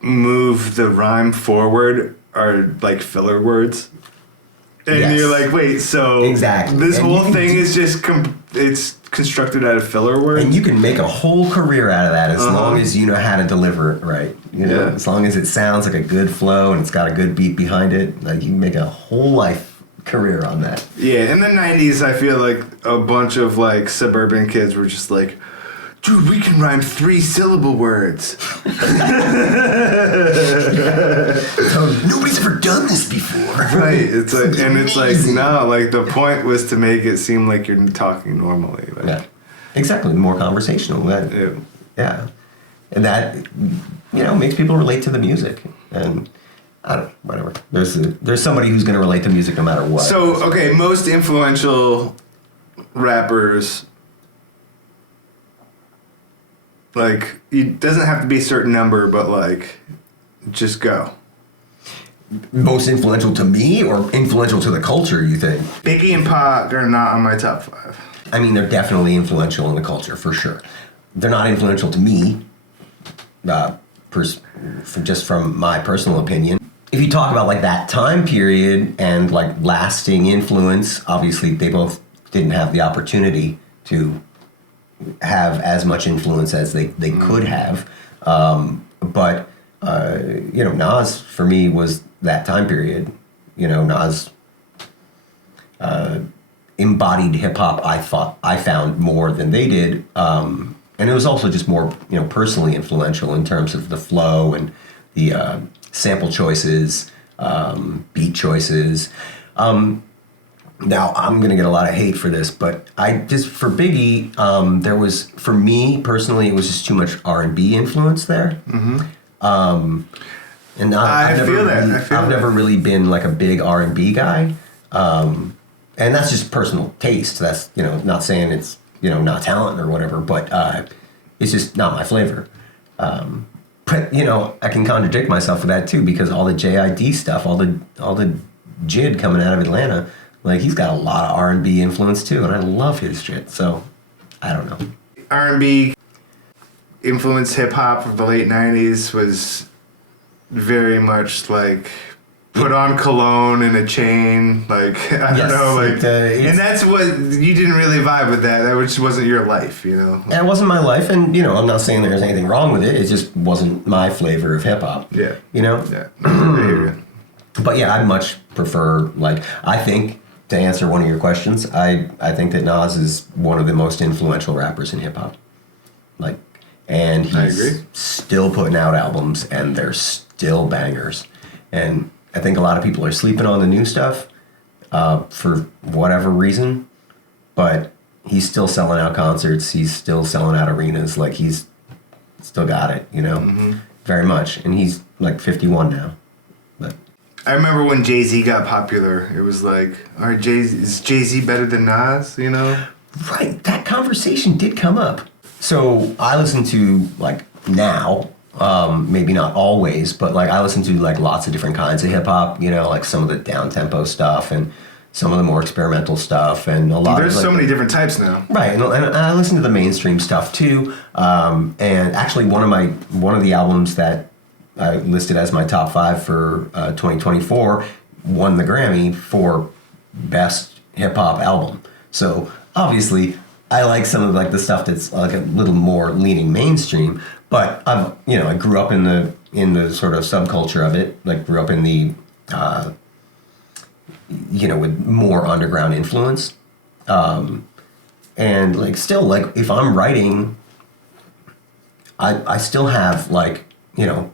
move the rhyme forward are like filler words, and you're like, wait, so exactly this whole thing is just it's constructed out of filler words, and you can make a whole career out of that as long as you know how to deliver it right. You know, as long as it sounds like a good flow and it's got a good beat behind it, like you can make a whole life career on that. Yeah, in the 90s, I feel like a bunch of like suburban kids were just like, dude, we can rhyme 3-syllable words. So, nobody's ever done this before. Right. It's like, and it's like, no, like the point was to make it seem like you're talking normally. Like, yeah, exactly. More conversational. Yeah. And that, you know, makes people relate to the music. And I don't know, whatever. There's somebody who's going to relate to music no matter what. So, okay, most influential rappers, like, it doesn't have to be a certain number, but, like, just go. Most influential to me or influential to the culture, you think? Biggie and Pac are not on my top 5. I mean, they're definitely influential in the culture, for sure. They're not influential to me, just from my personal opinion. If you talk about like that time period and like lasting influence, obviously they both didn't have the opportunity to have as much influence as they could have. But you know, Nas for me was that time period. You know, Nas embodied hip hop. I found more than they did, and it was also just more, you know, personally influential in terms of the flow and the sample choices, beat choices. Now, I'm going to get a lot of hate for this, but for Biggie, there was, for me personally, it was just too much R&B influence there. Mm-hmm. And I've never really been like a big R&B guy. And that's just personal taste. That's, you know, not saying it's, you know, not talent or whatever, but it's just not my flavor. But, you know, I can contradict myself with that too, because all the JID stuff, all the JID coming out of Atlanta, Like, he's got a lot of R&B influence too, and I love his shit. So, I don't know. R&B influenced hip hop of the late 90s was very much like put on cologne and a chain, like I don't know, like, and that's what you didn't really vibe with that. That just wasn't your life, you know. It wasn't my life, and you know, I'm not saying there's anything wrong with it. It just wasn't my flavor of hip hop. Yeah, you know. Yeah, I hear you. But yeah, I much prefer, like, I think, to answer one of your questions, I think that Nas is one of the most influential rappers in hip hop. Like, and he's still putting out albums, and they're still bangers. And I think a lot of people are sleeping on the new stuff for whatever reason, but he's still selling out concerts. He's still selling out arenas. Like, he's still got it, you know, very much. And he's like 51 now. But I remember when Jay-Z got popular, it was like, all right, is Jay-Z better than Nas, you know? Right, that conversation did come up. So I listen to, like, now, maybe not always, but like I listen to like lots of different kinds of hip hop, you know, like some of the down tempo stuff and some of the more experimental stuff, and a lot. There's of, like, so many different types now, right? And I listen to the mainstream stuff too. And actually, one of the albums that I listed as my top 5 for 2024 won the Grammy for best hip hop album. So obviously, I like some of like the stuff that's like a little more leaning mainstream. But I grew up in the sort of subculture of it. Like, grew up in the, with more underground influence, and like still like if I'm writing, I still have like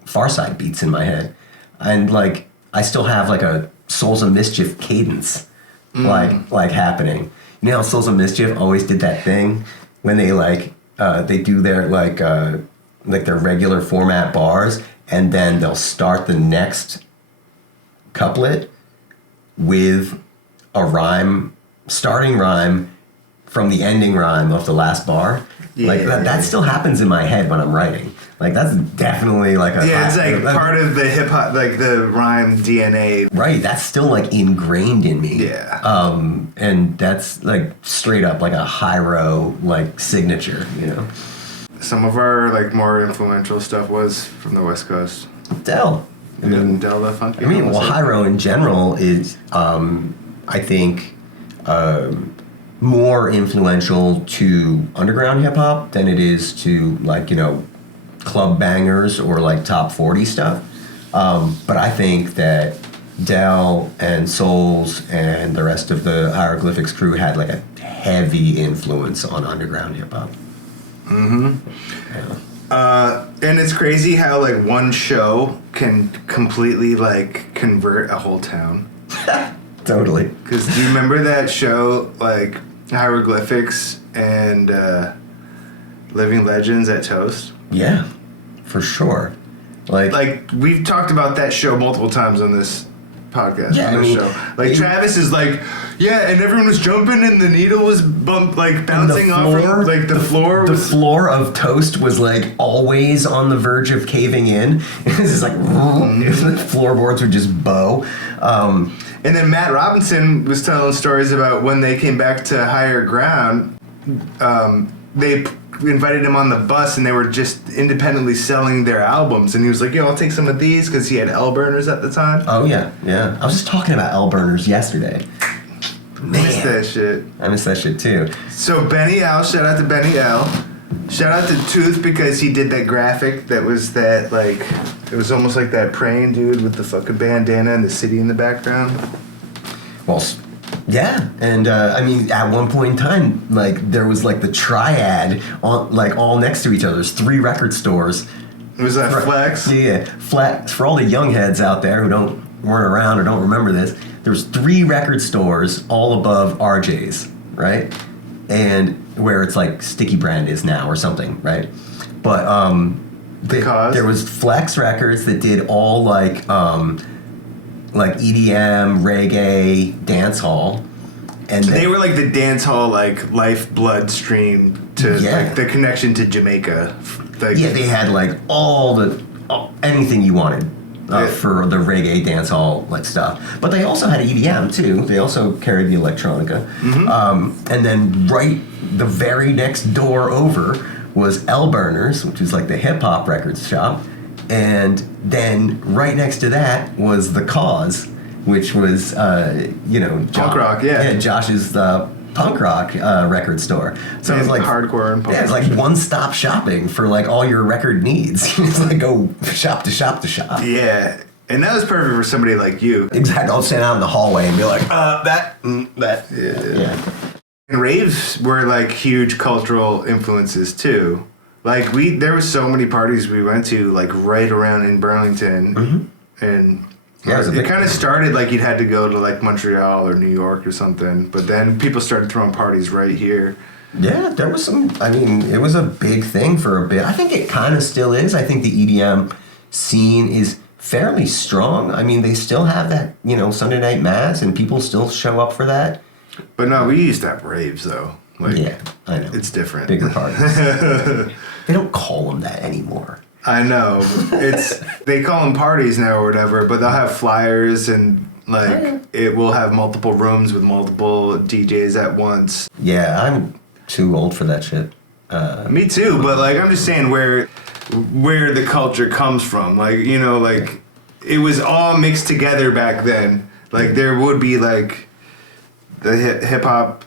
Far Side beats in my head, and like I still have like a Souls of Mischief cadence, like happening. You know how Souls of Mischief always did that thing when they they do their like their regular format bars, and then they'll start the next couplet with a starting rhyme from the ending rhyme of the last bar. Yeah. Like that still happens in my head when I'm writing. Like, that's definitely like a... Yeah, it's like part of the hip-hop, like the rhyme DNA. Right, that's still like ingrained in me. Yeah. And that's like straight up like a Hyro like signature, you know? Some of our like more influential stuff was from the West Coast. Del. I mean, Del the Funky. I mean, well, Hyro in general is, I think, more influential to underground hip hop than it is to like club bangers or like top 40 stuff. But I think that Del and Souls and the rest of the Heiroglyphics crew had like a heavy influence on underground hip hop. Yeah. And it's crazy how like one show can completely like convert a whole town. Totally. Because do you remember that show like Hieroglyphics and Living Legends at Toast? Yeah, for sure. Like we've talked about that show multiple times on this podcast. Yeah, on this show. Like Travis is like, yeah, and everyone was jumping and the needle was bouncing off of, like the floor. The floor of Toast was like always on the verge of caving in. It was just like the floorboards would just bow. And then Matt Robinson was telling stories about when they came back to Higher Ground. They invited him on the bus and they were just independently selling their albums, and he was like, yo, I'll take some of these, because he had L burners at the time. Oh yeah. I was just talking about L burners yesterday. Man, I miss that shit. I miss that shit too. So Benny L, shout out to Benny L. Shout out to Tooth, because he did that graphic that was that like, it was almost like that praying dude with the fucking bandana and the city in the background. Well, yeah, and I mean, at one point in time, like there was like the triad on, like all next to each other. There's 3 record stores. Was that Flex? Yeah, Flex. For all the young heads out there who weren't around or don't remember this, there was 3 record stores all above RJ's, right? And where it's like Sticky Brand is now or something, right? But there was Flex Records that did all like EDM, reggae, dance hall, and they were like the dance hall like lifeblood stream to like the connection to Jamaica. Like, yeah, they had like anything you wanted for the reggae dance hall like stuff. But they also had EDM too. They also carried the electronica. And then the very next door over was L Burners, which is like the hip hop records shop. And then right next to that was The Cause, which was, punk rock, yeah. Josh's punk rock record store. So it was like hardcore and punk. Yeah, it's like one-stop shopping for like all your record needs. You just like go shop to shop to shop. Yeah, and that was perfect for somebody like you. Exactly. I'll stand out in the hallway and be like, that. Yeah. And raves were like huge cultural influences too. Like there was so many parties we went to like right around in Burlington, and it kind of started like you'd had to go to like Montreal or New York or something, but then people started throwing parties right here. Yeah, there was it was a big thing for a bit. I think it kind of still is. I think the EDM scene is fairly strong. I mean, they still have that, Sunday night mass and people still show up for that. But no, we used to have raves though. Like, yeah, I know. It's different. Bigger parties. They don't call them that anymore. I know. They call them parties now or whatever, but they'll have flyers and it will have multiple rooms with multiple DJs at once. Yeah, I'm too old for that shit. Me too, but like I'm just saying where the culture comes from. Like, it was all mixed together back then. Like there would be like the hip hop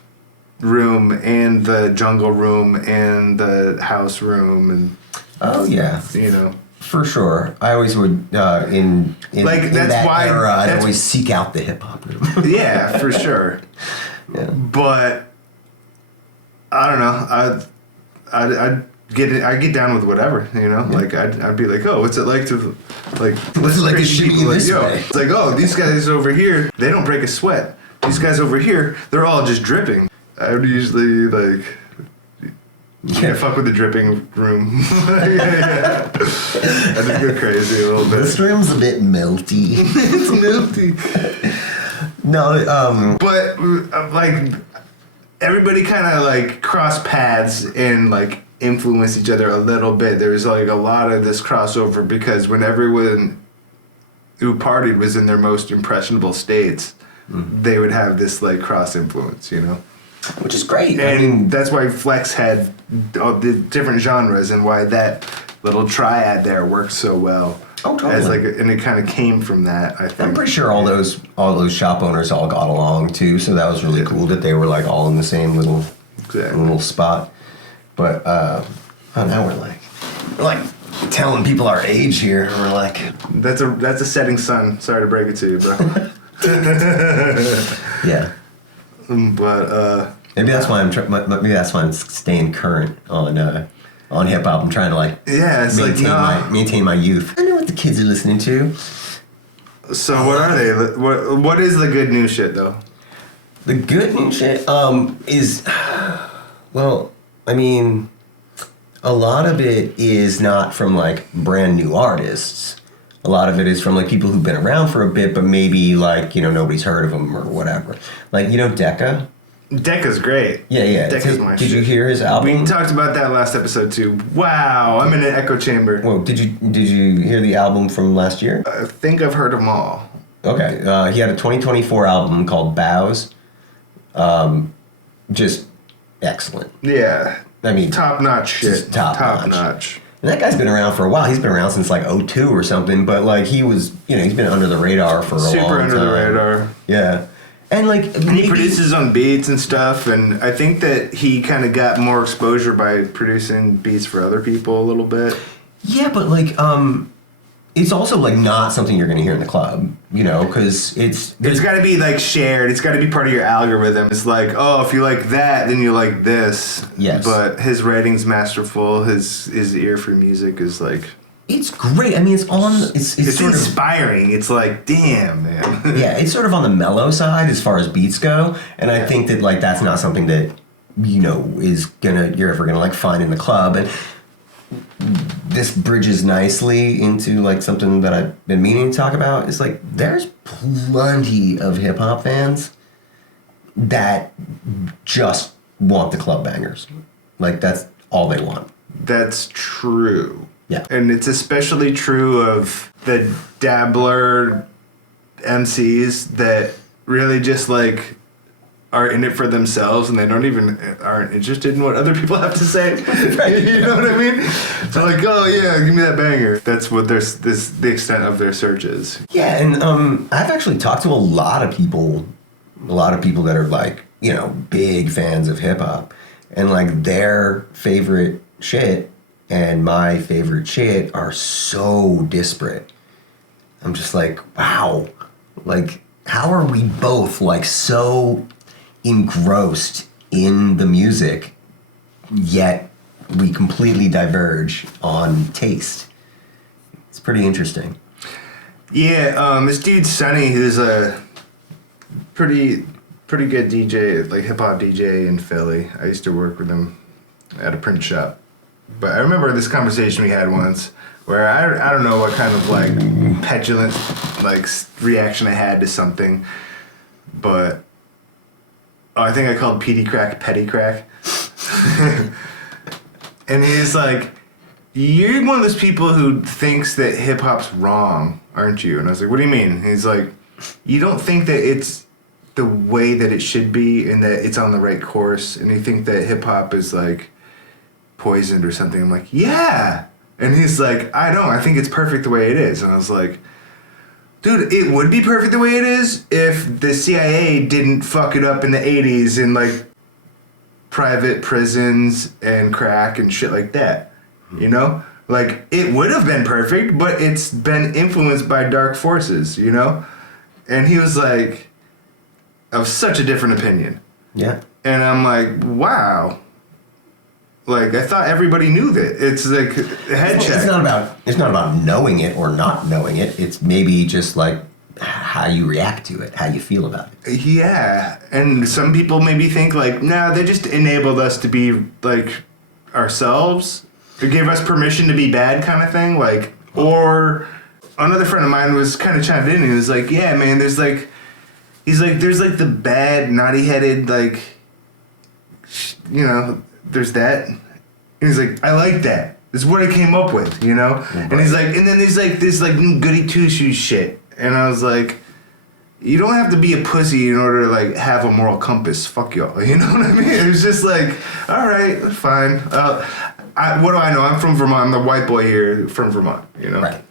room and the jungle room and the house room and for sure. I always would in that's that why era, I'd always seek out the hip hop room. Yeah, for sure. Yeah, but I don't know. I'd get down with whatever, Like I'd be like, oh, what's it like to like? What's it like to shoot you this way? It's like, oh, these guys over here, they don't break a sweat. These guys over here, they're all just dripping. I would usually like. Yeah, fuck with the dripping room. I just go crazy a little bit. This room's a bit melty. It's melty. No, but like everybody kind of like cross paths and like influence each other a little bit. There's like a lot of this crossover because when everyone who partied was in their most impressionable states, they would have this like cross influence, Which is great. And that's why Flex had all the different genres and why that little triad there worked so well. Oh, totally. And it kind of came from that, I think. I'm pretty sure all those shop owners all got along too, so that was really cool that they were like all in the same little spot. But now we're like telling people our age here. We're like, that's a setting sun. Sorry to break it to you, bro. Yeah. But maybe that's why I'm staying current on hip hop. I'm trying to maintain my youth. I know what the kids are listening to. So what are they? What is the good new shit though? The good new shit is, well, I mean, a lot of it is not from like brand new artists. A lot of it is from like people who've been around for a bit, but maybe like, nobody's heard of them or whatever. Like, Deca? Deca's great. Yeah. Deca's my shit. Did you hear his album? We talked about that last episode too. Wow, I'm in an echo chamber. Well, did you hear the album from last year? I think I've heard them all. Okay. He had a 2024 album called Bows. Just excellent. Yeah. I mean, top-notch shit. Top-notch. And that guy's been around for a while. He's been around since like 2002 or something, but like he was, he's been under the radar for a long time. Super under the radar. Yeah. And like he produces his own beats and stuff, and I think that he kind of got more exposure by producing beats for other people a little bit. Yeah, but like it's also like not something you're going to hear in the club, because it's got to be like shared. It's got to be part of your algorithm. It's like, oh, if you like that, then you like this. Yes. But his writing's masterful. His ear for music is like. It's great. I mean, it's sort inspiring. It's like, damn, man. Yeah, it's sort of on the mellow side as far as beats go, and I think that like that's not something that you're ever gonna like find in the club. And this bridges nicely into like something that I've been meaning to talk about. Is like there's plenty of hip hop fans that just want the club bangers. Like that's all they want. That's true. Yeah. And it's especially true of the dabbler MCs that really just like are in it for themselves and they aren't interested in what other people have to say. You know what I mean? So like, oh yeah, give me that banger. That's what the extent of their search is. Yeah, and I've actually talked to a lot of people that are like, you know, big fans of hip hop, and like their favorite shit and my favorite shit are so disparate. I'm just like, wow, like how are we both like so engrossed in the music, yet we completely diverge on taste? It's pretty interesting. Yeah, this dude Sonny, who's a pretty good DJ, like hip hop DJ in Philly. I used to work with him at a print shop. But I remember this conversation we had once where I don't know what kind of like petulant like reaction I had to something, but I think I called Pedi crack Pedi crack. And he's like, "You're one of those people who thinks that hip hop's wrong, aren't you?" And I was like, "What do you mean?" And he's like, "You don't think that it's the way that it should be and that it's on the right course, and you think that hip hop is like poisoned or something." I'm like, "Yeah." And he's like, "I don't. I think it's perfect the way it is." And I was like, "Dude, it would be perfect the way it is if the CIA didn't fuck it up in the 80s in like private prisons and crack and shit like that. You know? Like, it would have been perfect, but it's been influenced by dark forces, you know?" And he was like, of such a different opinion. Yeah. And I'm like, wow. Like, I thought everybody knew that. It's like a head check. It's not about knowing it or not knowing it. It's maybe just like how you react to it, how you feel about it. Yeah. And some people maybe think like, nah, they just enabled us to be like ourselves. They gave us permission to be bad kind of thing. Like, or another friend of mine was kind of chimed in and he was like, yeah, man, there's like the bad, naughty-headed, like, you know, there's that. And he's like, I like that. This is what I came up with, you know? Right. And he's like, and then there's like this like new goody two-shoes shit. And I was like, you don't have to be a pussy in order to like have a moral compass. Fuck y'all. You know what I mean? It was just like, all right, fine. What do I know? I'm from Vermont. I'm the white boy here from Vermont, you know? Right.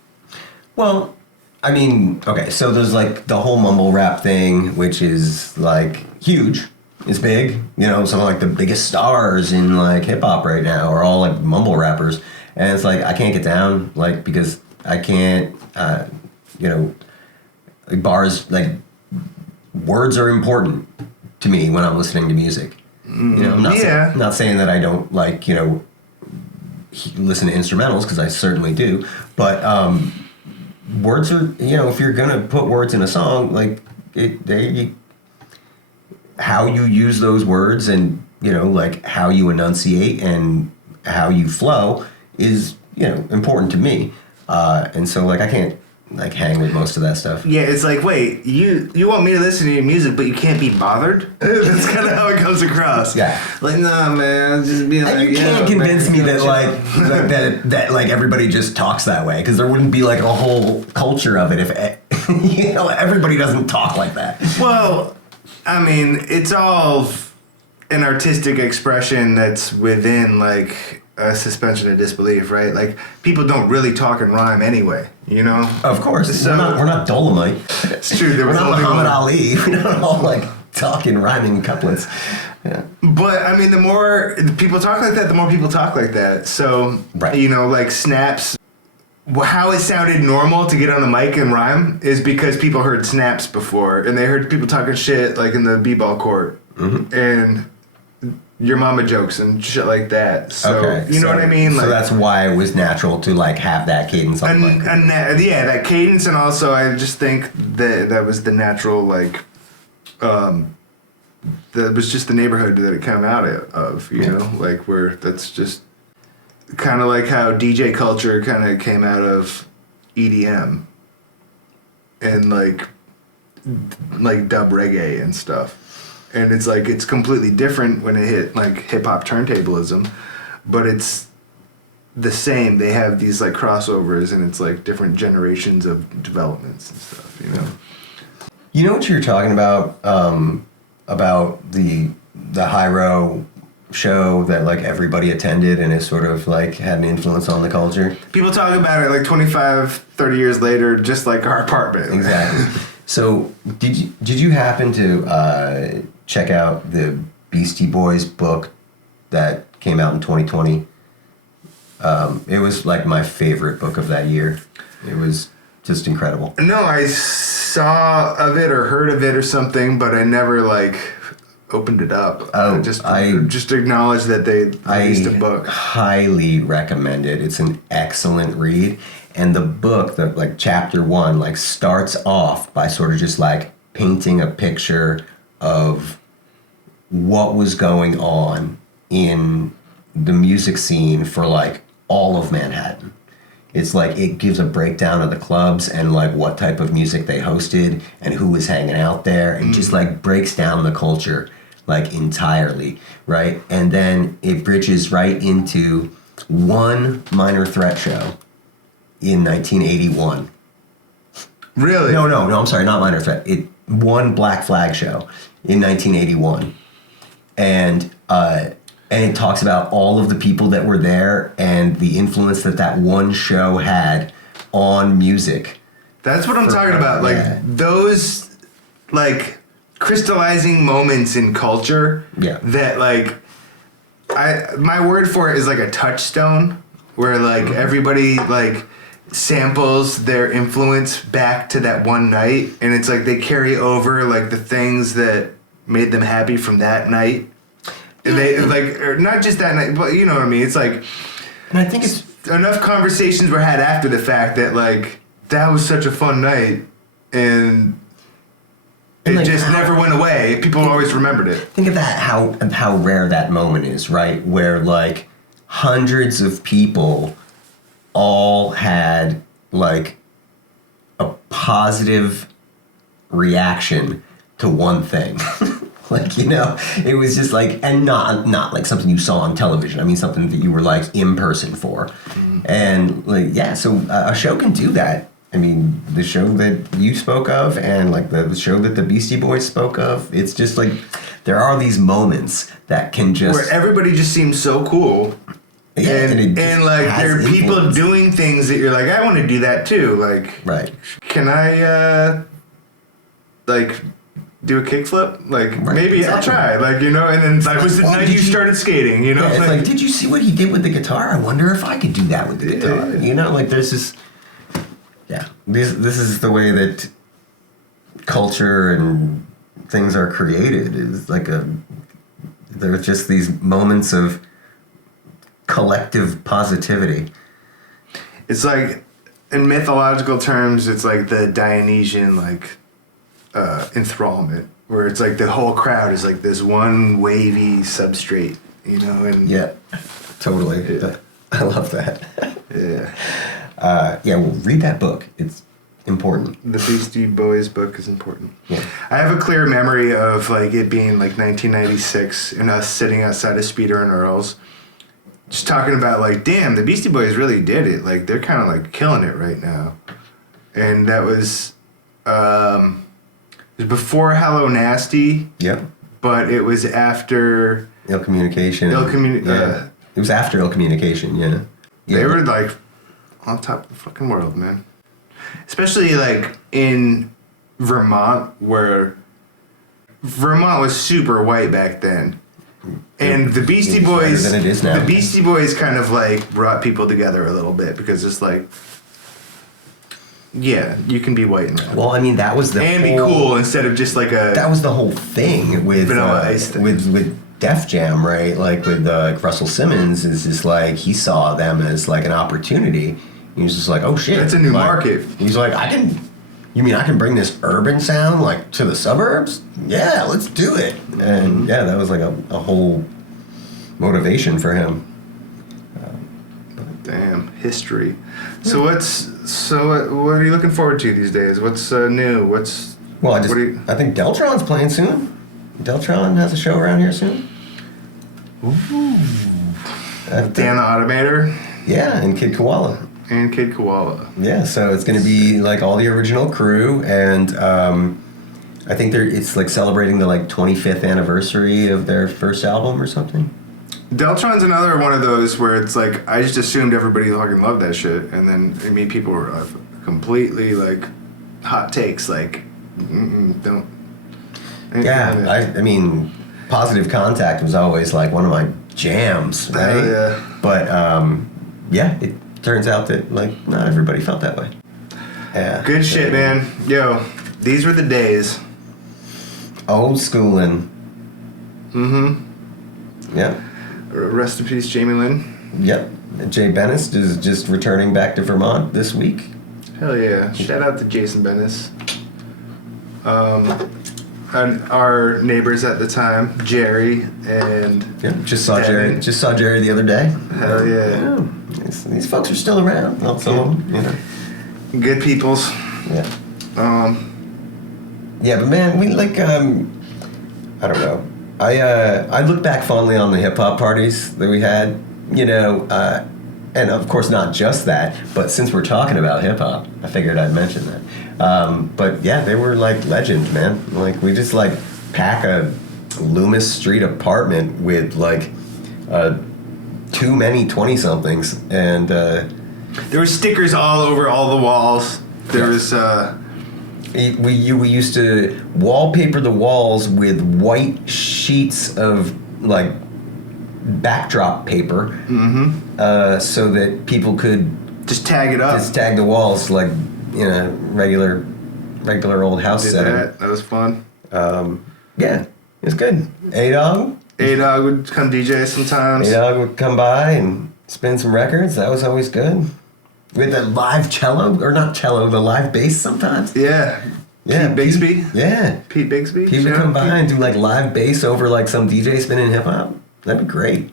Well, I mean, okay, so there's like the whole mumble rap thing, which is like huge. It's big. You know, some of like the biggest stars in like hip hop right now are all like mumble rappers. And it's like, I can't get down, like, because I can't, you know, like bars, like, words are important to me when I'm listening to music. You know, I'm not saying that I don't like, you know, listen to instrumentals, because I certainly do. But words are, you know, if you're going to put words in a song, like, how you use those words and, you know, like how you enunciate and how you flow is, you know, important to me. And so, like, I can't, like, hang with most of that stuff. Yeah, it's like, wait, you want me to listen to your music, but you can't be bothered? That's kind of how it comes across. Yeah. Like, nah, man, I'll just be like, and you can't convince me that, like, that, like, everybody just talks that way, because there wouldn't be, like, a whole culture of it if, you know, everybody doesn't talk like that. Well, I mean, it's all an artistic expression that's within, like, a suspension of disbelief, right? Like, people don't really talk and rhyme anyway, you know? Of course. So, we're not Dolomite. It's true. There was we're not Muhammad Ali. We don't all, like, talk and rhyming couplets. Yeah. But, I mean, the more people talk like that, the more people talk like that. So, right. You know, like, snaps, how it sounded normal to get on the mic and rhyme is because people heard snaps before, and they heard people talking shit, like, in the b-ball court. Mm-hmm. And your mama jokes and shit like that. So, okay, you know what I mean? Like, so that's why it was natural to, like, have that cadence on the mic. Yeah, that cadence, and also I just think that was the natural, like, that was just the neighborhood that it came out of, you know? Like, where that's just kind of like how DJ culture kind of came out of EDM and, like dub reggae and stuff. And it's like, it's completely different when it hit like hip hop turntablism, but it's the same. They have these like crossovers, and it's like different generations of developments and stuff. You know. You know what you're talking about the Hyro show that like everybody attended and it sort of like had an influence on the culture. People talk about it like 25, 30 years later, just like our apartment. Exactly. So did you happen to check out the Beastie Boys book that came out in 2020? It was like my favorite book of that year. It was just incredible. No, I saw of it or heard of it or something, but I never like opened it up. Oh, I just acknowledged that they released a book. Highly recommend it. It's an excellent read. And the book, the like chapter 1, like starts off by sort of just like painting a picture of what was going on in the music scene for like all of Manhattan. It's like it gives a breakdown of the clubs and like what type of music they hosted and who was hanging out there, and just like breaks down the culture like entirely, right? And then it bridges right into one Minor Threat show in 1981. Really? No, I'm sorry, not Minor Threat. One Black Flag show in 1981. And it talks about all of the people that were there and the influence that one show had on music. That's what I'm talking about. Like those like crystallizing moments in culture. Yeah. That like my word for it is like a touchstone where like everybody like samples their influence back to that one night, and it's like they carry over like the things that made them happy from that night. And they like, or not just that night, but you know what I mean. It's like, and I think it's enough conversations were had after the fact that like that was such a fun night, and it like just never went away. People always remembered it. Think of that, how rare that moment is, right? Where like hundreds of people all had like a positive reaction to one thing. Like, you know, it was just like, and not like something you saw on television. I mean, something that you were like in person for. Mm-hmm. And like, yeah, so a show can do that. I mean, the show that you spoke of and like the show that the Beastie Boys spoke of, it's just like, there are these moments that can just... Where everybody just seems so cool. Yeah, and like, there are people doing things that you're like, I want to do that too. Like, right. Can I, like... do a kickflip? Like, right, maybe exactly. I'll try. Like, you know, and then that was the night you started skating, you know? Yeah, it's like, did you see what he did with the guitar? I wonder if I could do that with the guitar. You know, like there's this... Yeah. This is the way that culture and things are created. Is like there's just these moments of collective positivity. It's like, in mythological terms, it's like the Dionysian, like... enthrallment, where it's like the whole crowd is like this one wavy substrate, you know? And yeah, totally. Yeah. I love that. Yeah. Yeah, well, read that book. It's important. The Beastie Boys book is important. Yeah. I have a clear memory of like it being like 1996 and us sitting outside of Speeder and Earl's just talking about like, damn, the Beastie Boys really did it. Like, they're kind of like killing it right now. And that was... it was before Hello Nasty. Yep. But it was after... Ill Communication. Yeah. It was after Ill Communication, yeah. They were like on top of the fucking world, man. Especially like in Vermont, where Vermont was super white back then. And the Beastie Boys... than it is now. The Beastie Boys kind of like brought people together a little bit, because it's like... Yeah, you can be white and red. Well, I mean, that was the and be cool instead of just like a... That was the whole thing with Vanilla Ice thing. with Def Jam, right? Like with Russell Simmons, is just like he saw them as like an opportunity. He was just like, oh shit, that's a new market. He's like, you mean I can bring this urban sound like to the suburbs? Yeah, let's do it. And yeah, that was like a whole motivation for him. Damn, history. So what are you looking forward to these days? What's new? I think Deltron's playing soon. Deltron has a show around here soon. Ooh. Dan the Automator? Yeah, and Kid Koala. And Kid Koala. Yeah, so it's going to be like all the original crew, and I think it's like celebrating the like 25th anniversary of their first album or something. Deltron's another one of those where it's like I just assumed everybody fucking loved that shit, and then I mean people were completely like hot takes like don't. Yeah, I mean, Positive Contact was always like one of my jams, right? Oh, yeah. But yeah, it turns out that like not everybody felt that way. Yeah. Good shit, man. Yo, these were the days. Old schooling. Yep. Rest in peace, Jamie Lynn. Yep. Jay Bennis is just returning back to Vermont this week. Hell yeah. Shout out to Jason Bennis. And our neighbors at the time, Jerry and Yeah, just saw Devon. Jerry. Just saw Jerry the other day. Hell yeah. These folks are still around. Well, some of them, you know. Good peoples. Yeah. Yeah, but man, we like I don't know. I look back fondly on the hip hop parties that we had, you know, and of course not just that, but since we're talking about hip hop, I figured I'd mention that. But yeah, they were like legends, man. Like we just like pack a Loomis Street apartment with like too many 20-somethings, and There were stickers all over all the walls. There was we used to wallpaper the walls with white sheets of like backdrop paper, so that people could just tag it up. just tag the walls like in a regular old house Did setting. that was fun. Yeah, it was good. A-Dog would come DJ sometimes. would come by and spin some records. That was always good. We had that live cello, or not cello, the live bass sometimes. Yeah. Yeah, Pete Bigsby? Yeah. Pete Bigsby? He would Shout come out by Pete. and do like live bass over like some DJ spinning hip hop. That'd be great.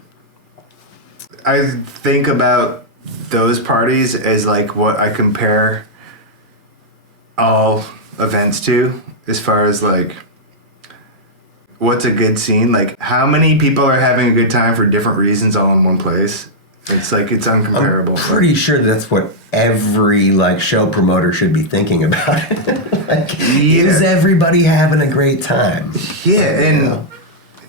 I think about those parties as like what I compare all events to, as far as like what's a good scene. Like how many people are having a good time for different reasons all in one place. It's like it's uncomparable. I'm pretty sure that's what every like show promoter should be thinking about. Like, is everybody having a great time? Yeah, and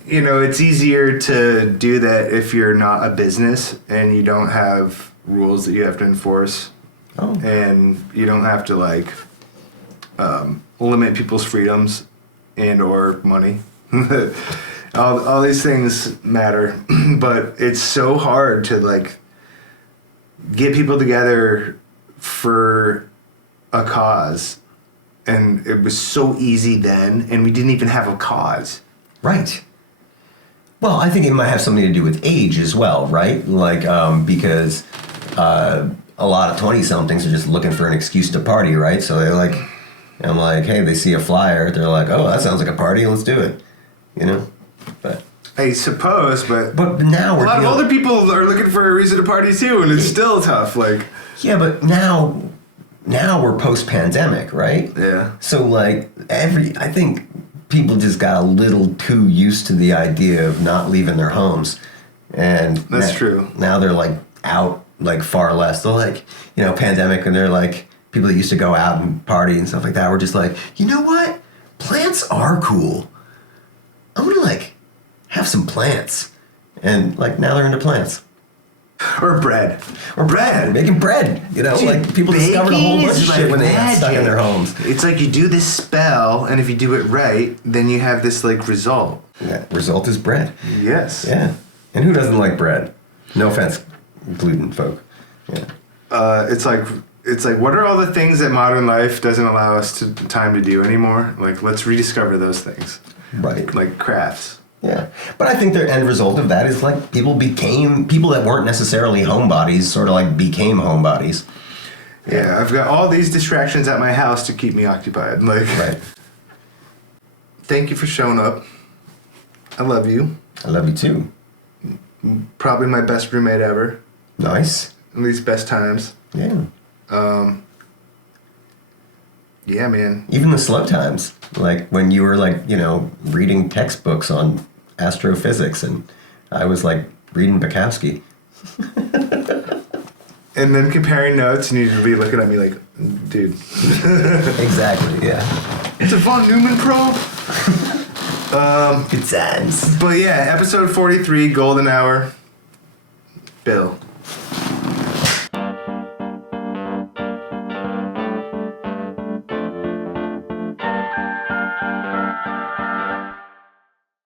you know, it's easier to do that if you're not a business and you don't have rules that you have to enforce. Oh. And you don't have to like limit people's freedoms and or money. all these things matter, but it's so hard to like get people together for a cause, and it was so easy then, and we didn't even have a cause. Right. Well, I think it might have something to do with age as well, right? Like, because a lot of 20-somethings are just looking for an excuse to party, right? So they're like, I'm like, hey, they see a flyer, they're like, oh, that sounds like a party, let's do it, you know? But I suppose, but now a we're lot of older people are looking for a reason to party too, and it's still tough. Like, yeah, but now we're post-pandemic, right? yeah. So like I think people just got a little too used to the idea of not leaving their homes, and That's true. Now they're like out like far less. They're like, you know, pandemic, and they're like people that used to go out and party and stuff like that. We're just like, you know what? Plants are cool. I'm gonna like have some plants, and like now they're into plants. Or bread. Making bread, you know, Dude, like people discovered a whole baking bunch of is shit like when they got stuck in magic. their homes. It's like you do this spell, and if you do it right, then you have this like result. Yeah, result is bread. Yes. Yeah, and who doesn't like bread? No offense, gluten folk. Yeah. It's like what are all the things that modern life doesn't allow us time to do anymore? Like let's rediscover those things. Right. Like crafts. Yeah, but I think the end result of that is like people that weren't necessarily homebodies sort of like became homebodies. Yeah, I've got all these distractions at my house to keep me occupied. Like, Right. Thank you for showing up. I love you. I love you too. Probably my best roommate ever. Nice. At least best times. Yeah. Yeah, man. Even the slow times, like when you were like, you know, reading textbooks on astrophysics, and I was like reading Bukowski. and then comparing notes, and you'd be looking at me like, dude. Exactly, yeah. It's a Von Neumann probe. Good times. But yeah, episode 43, Golden Hour. Bill.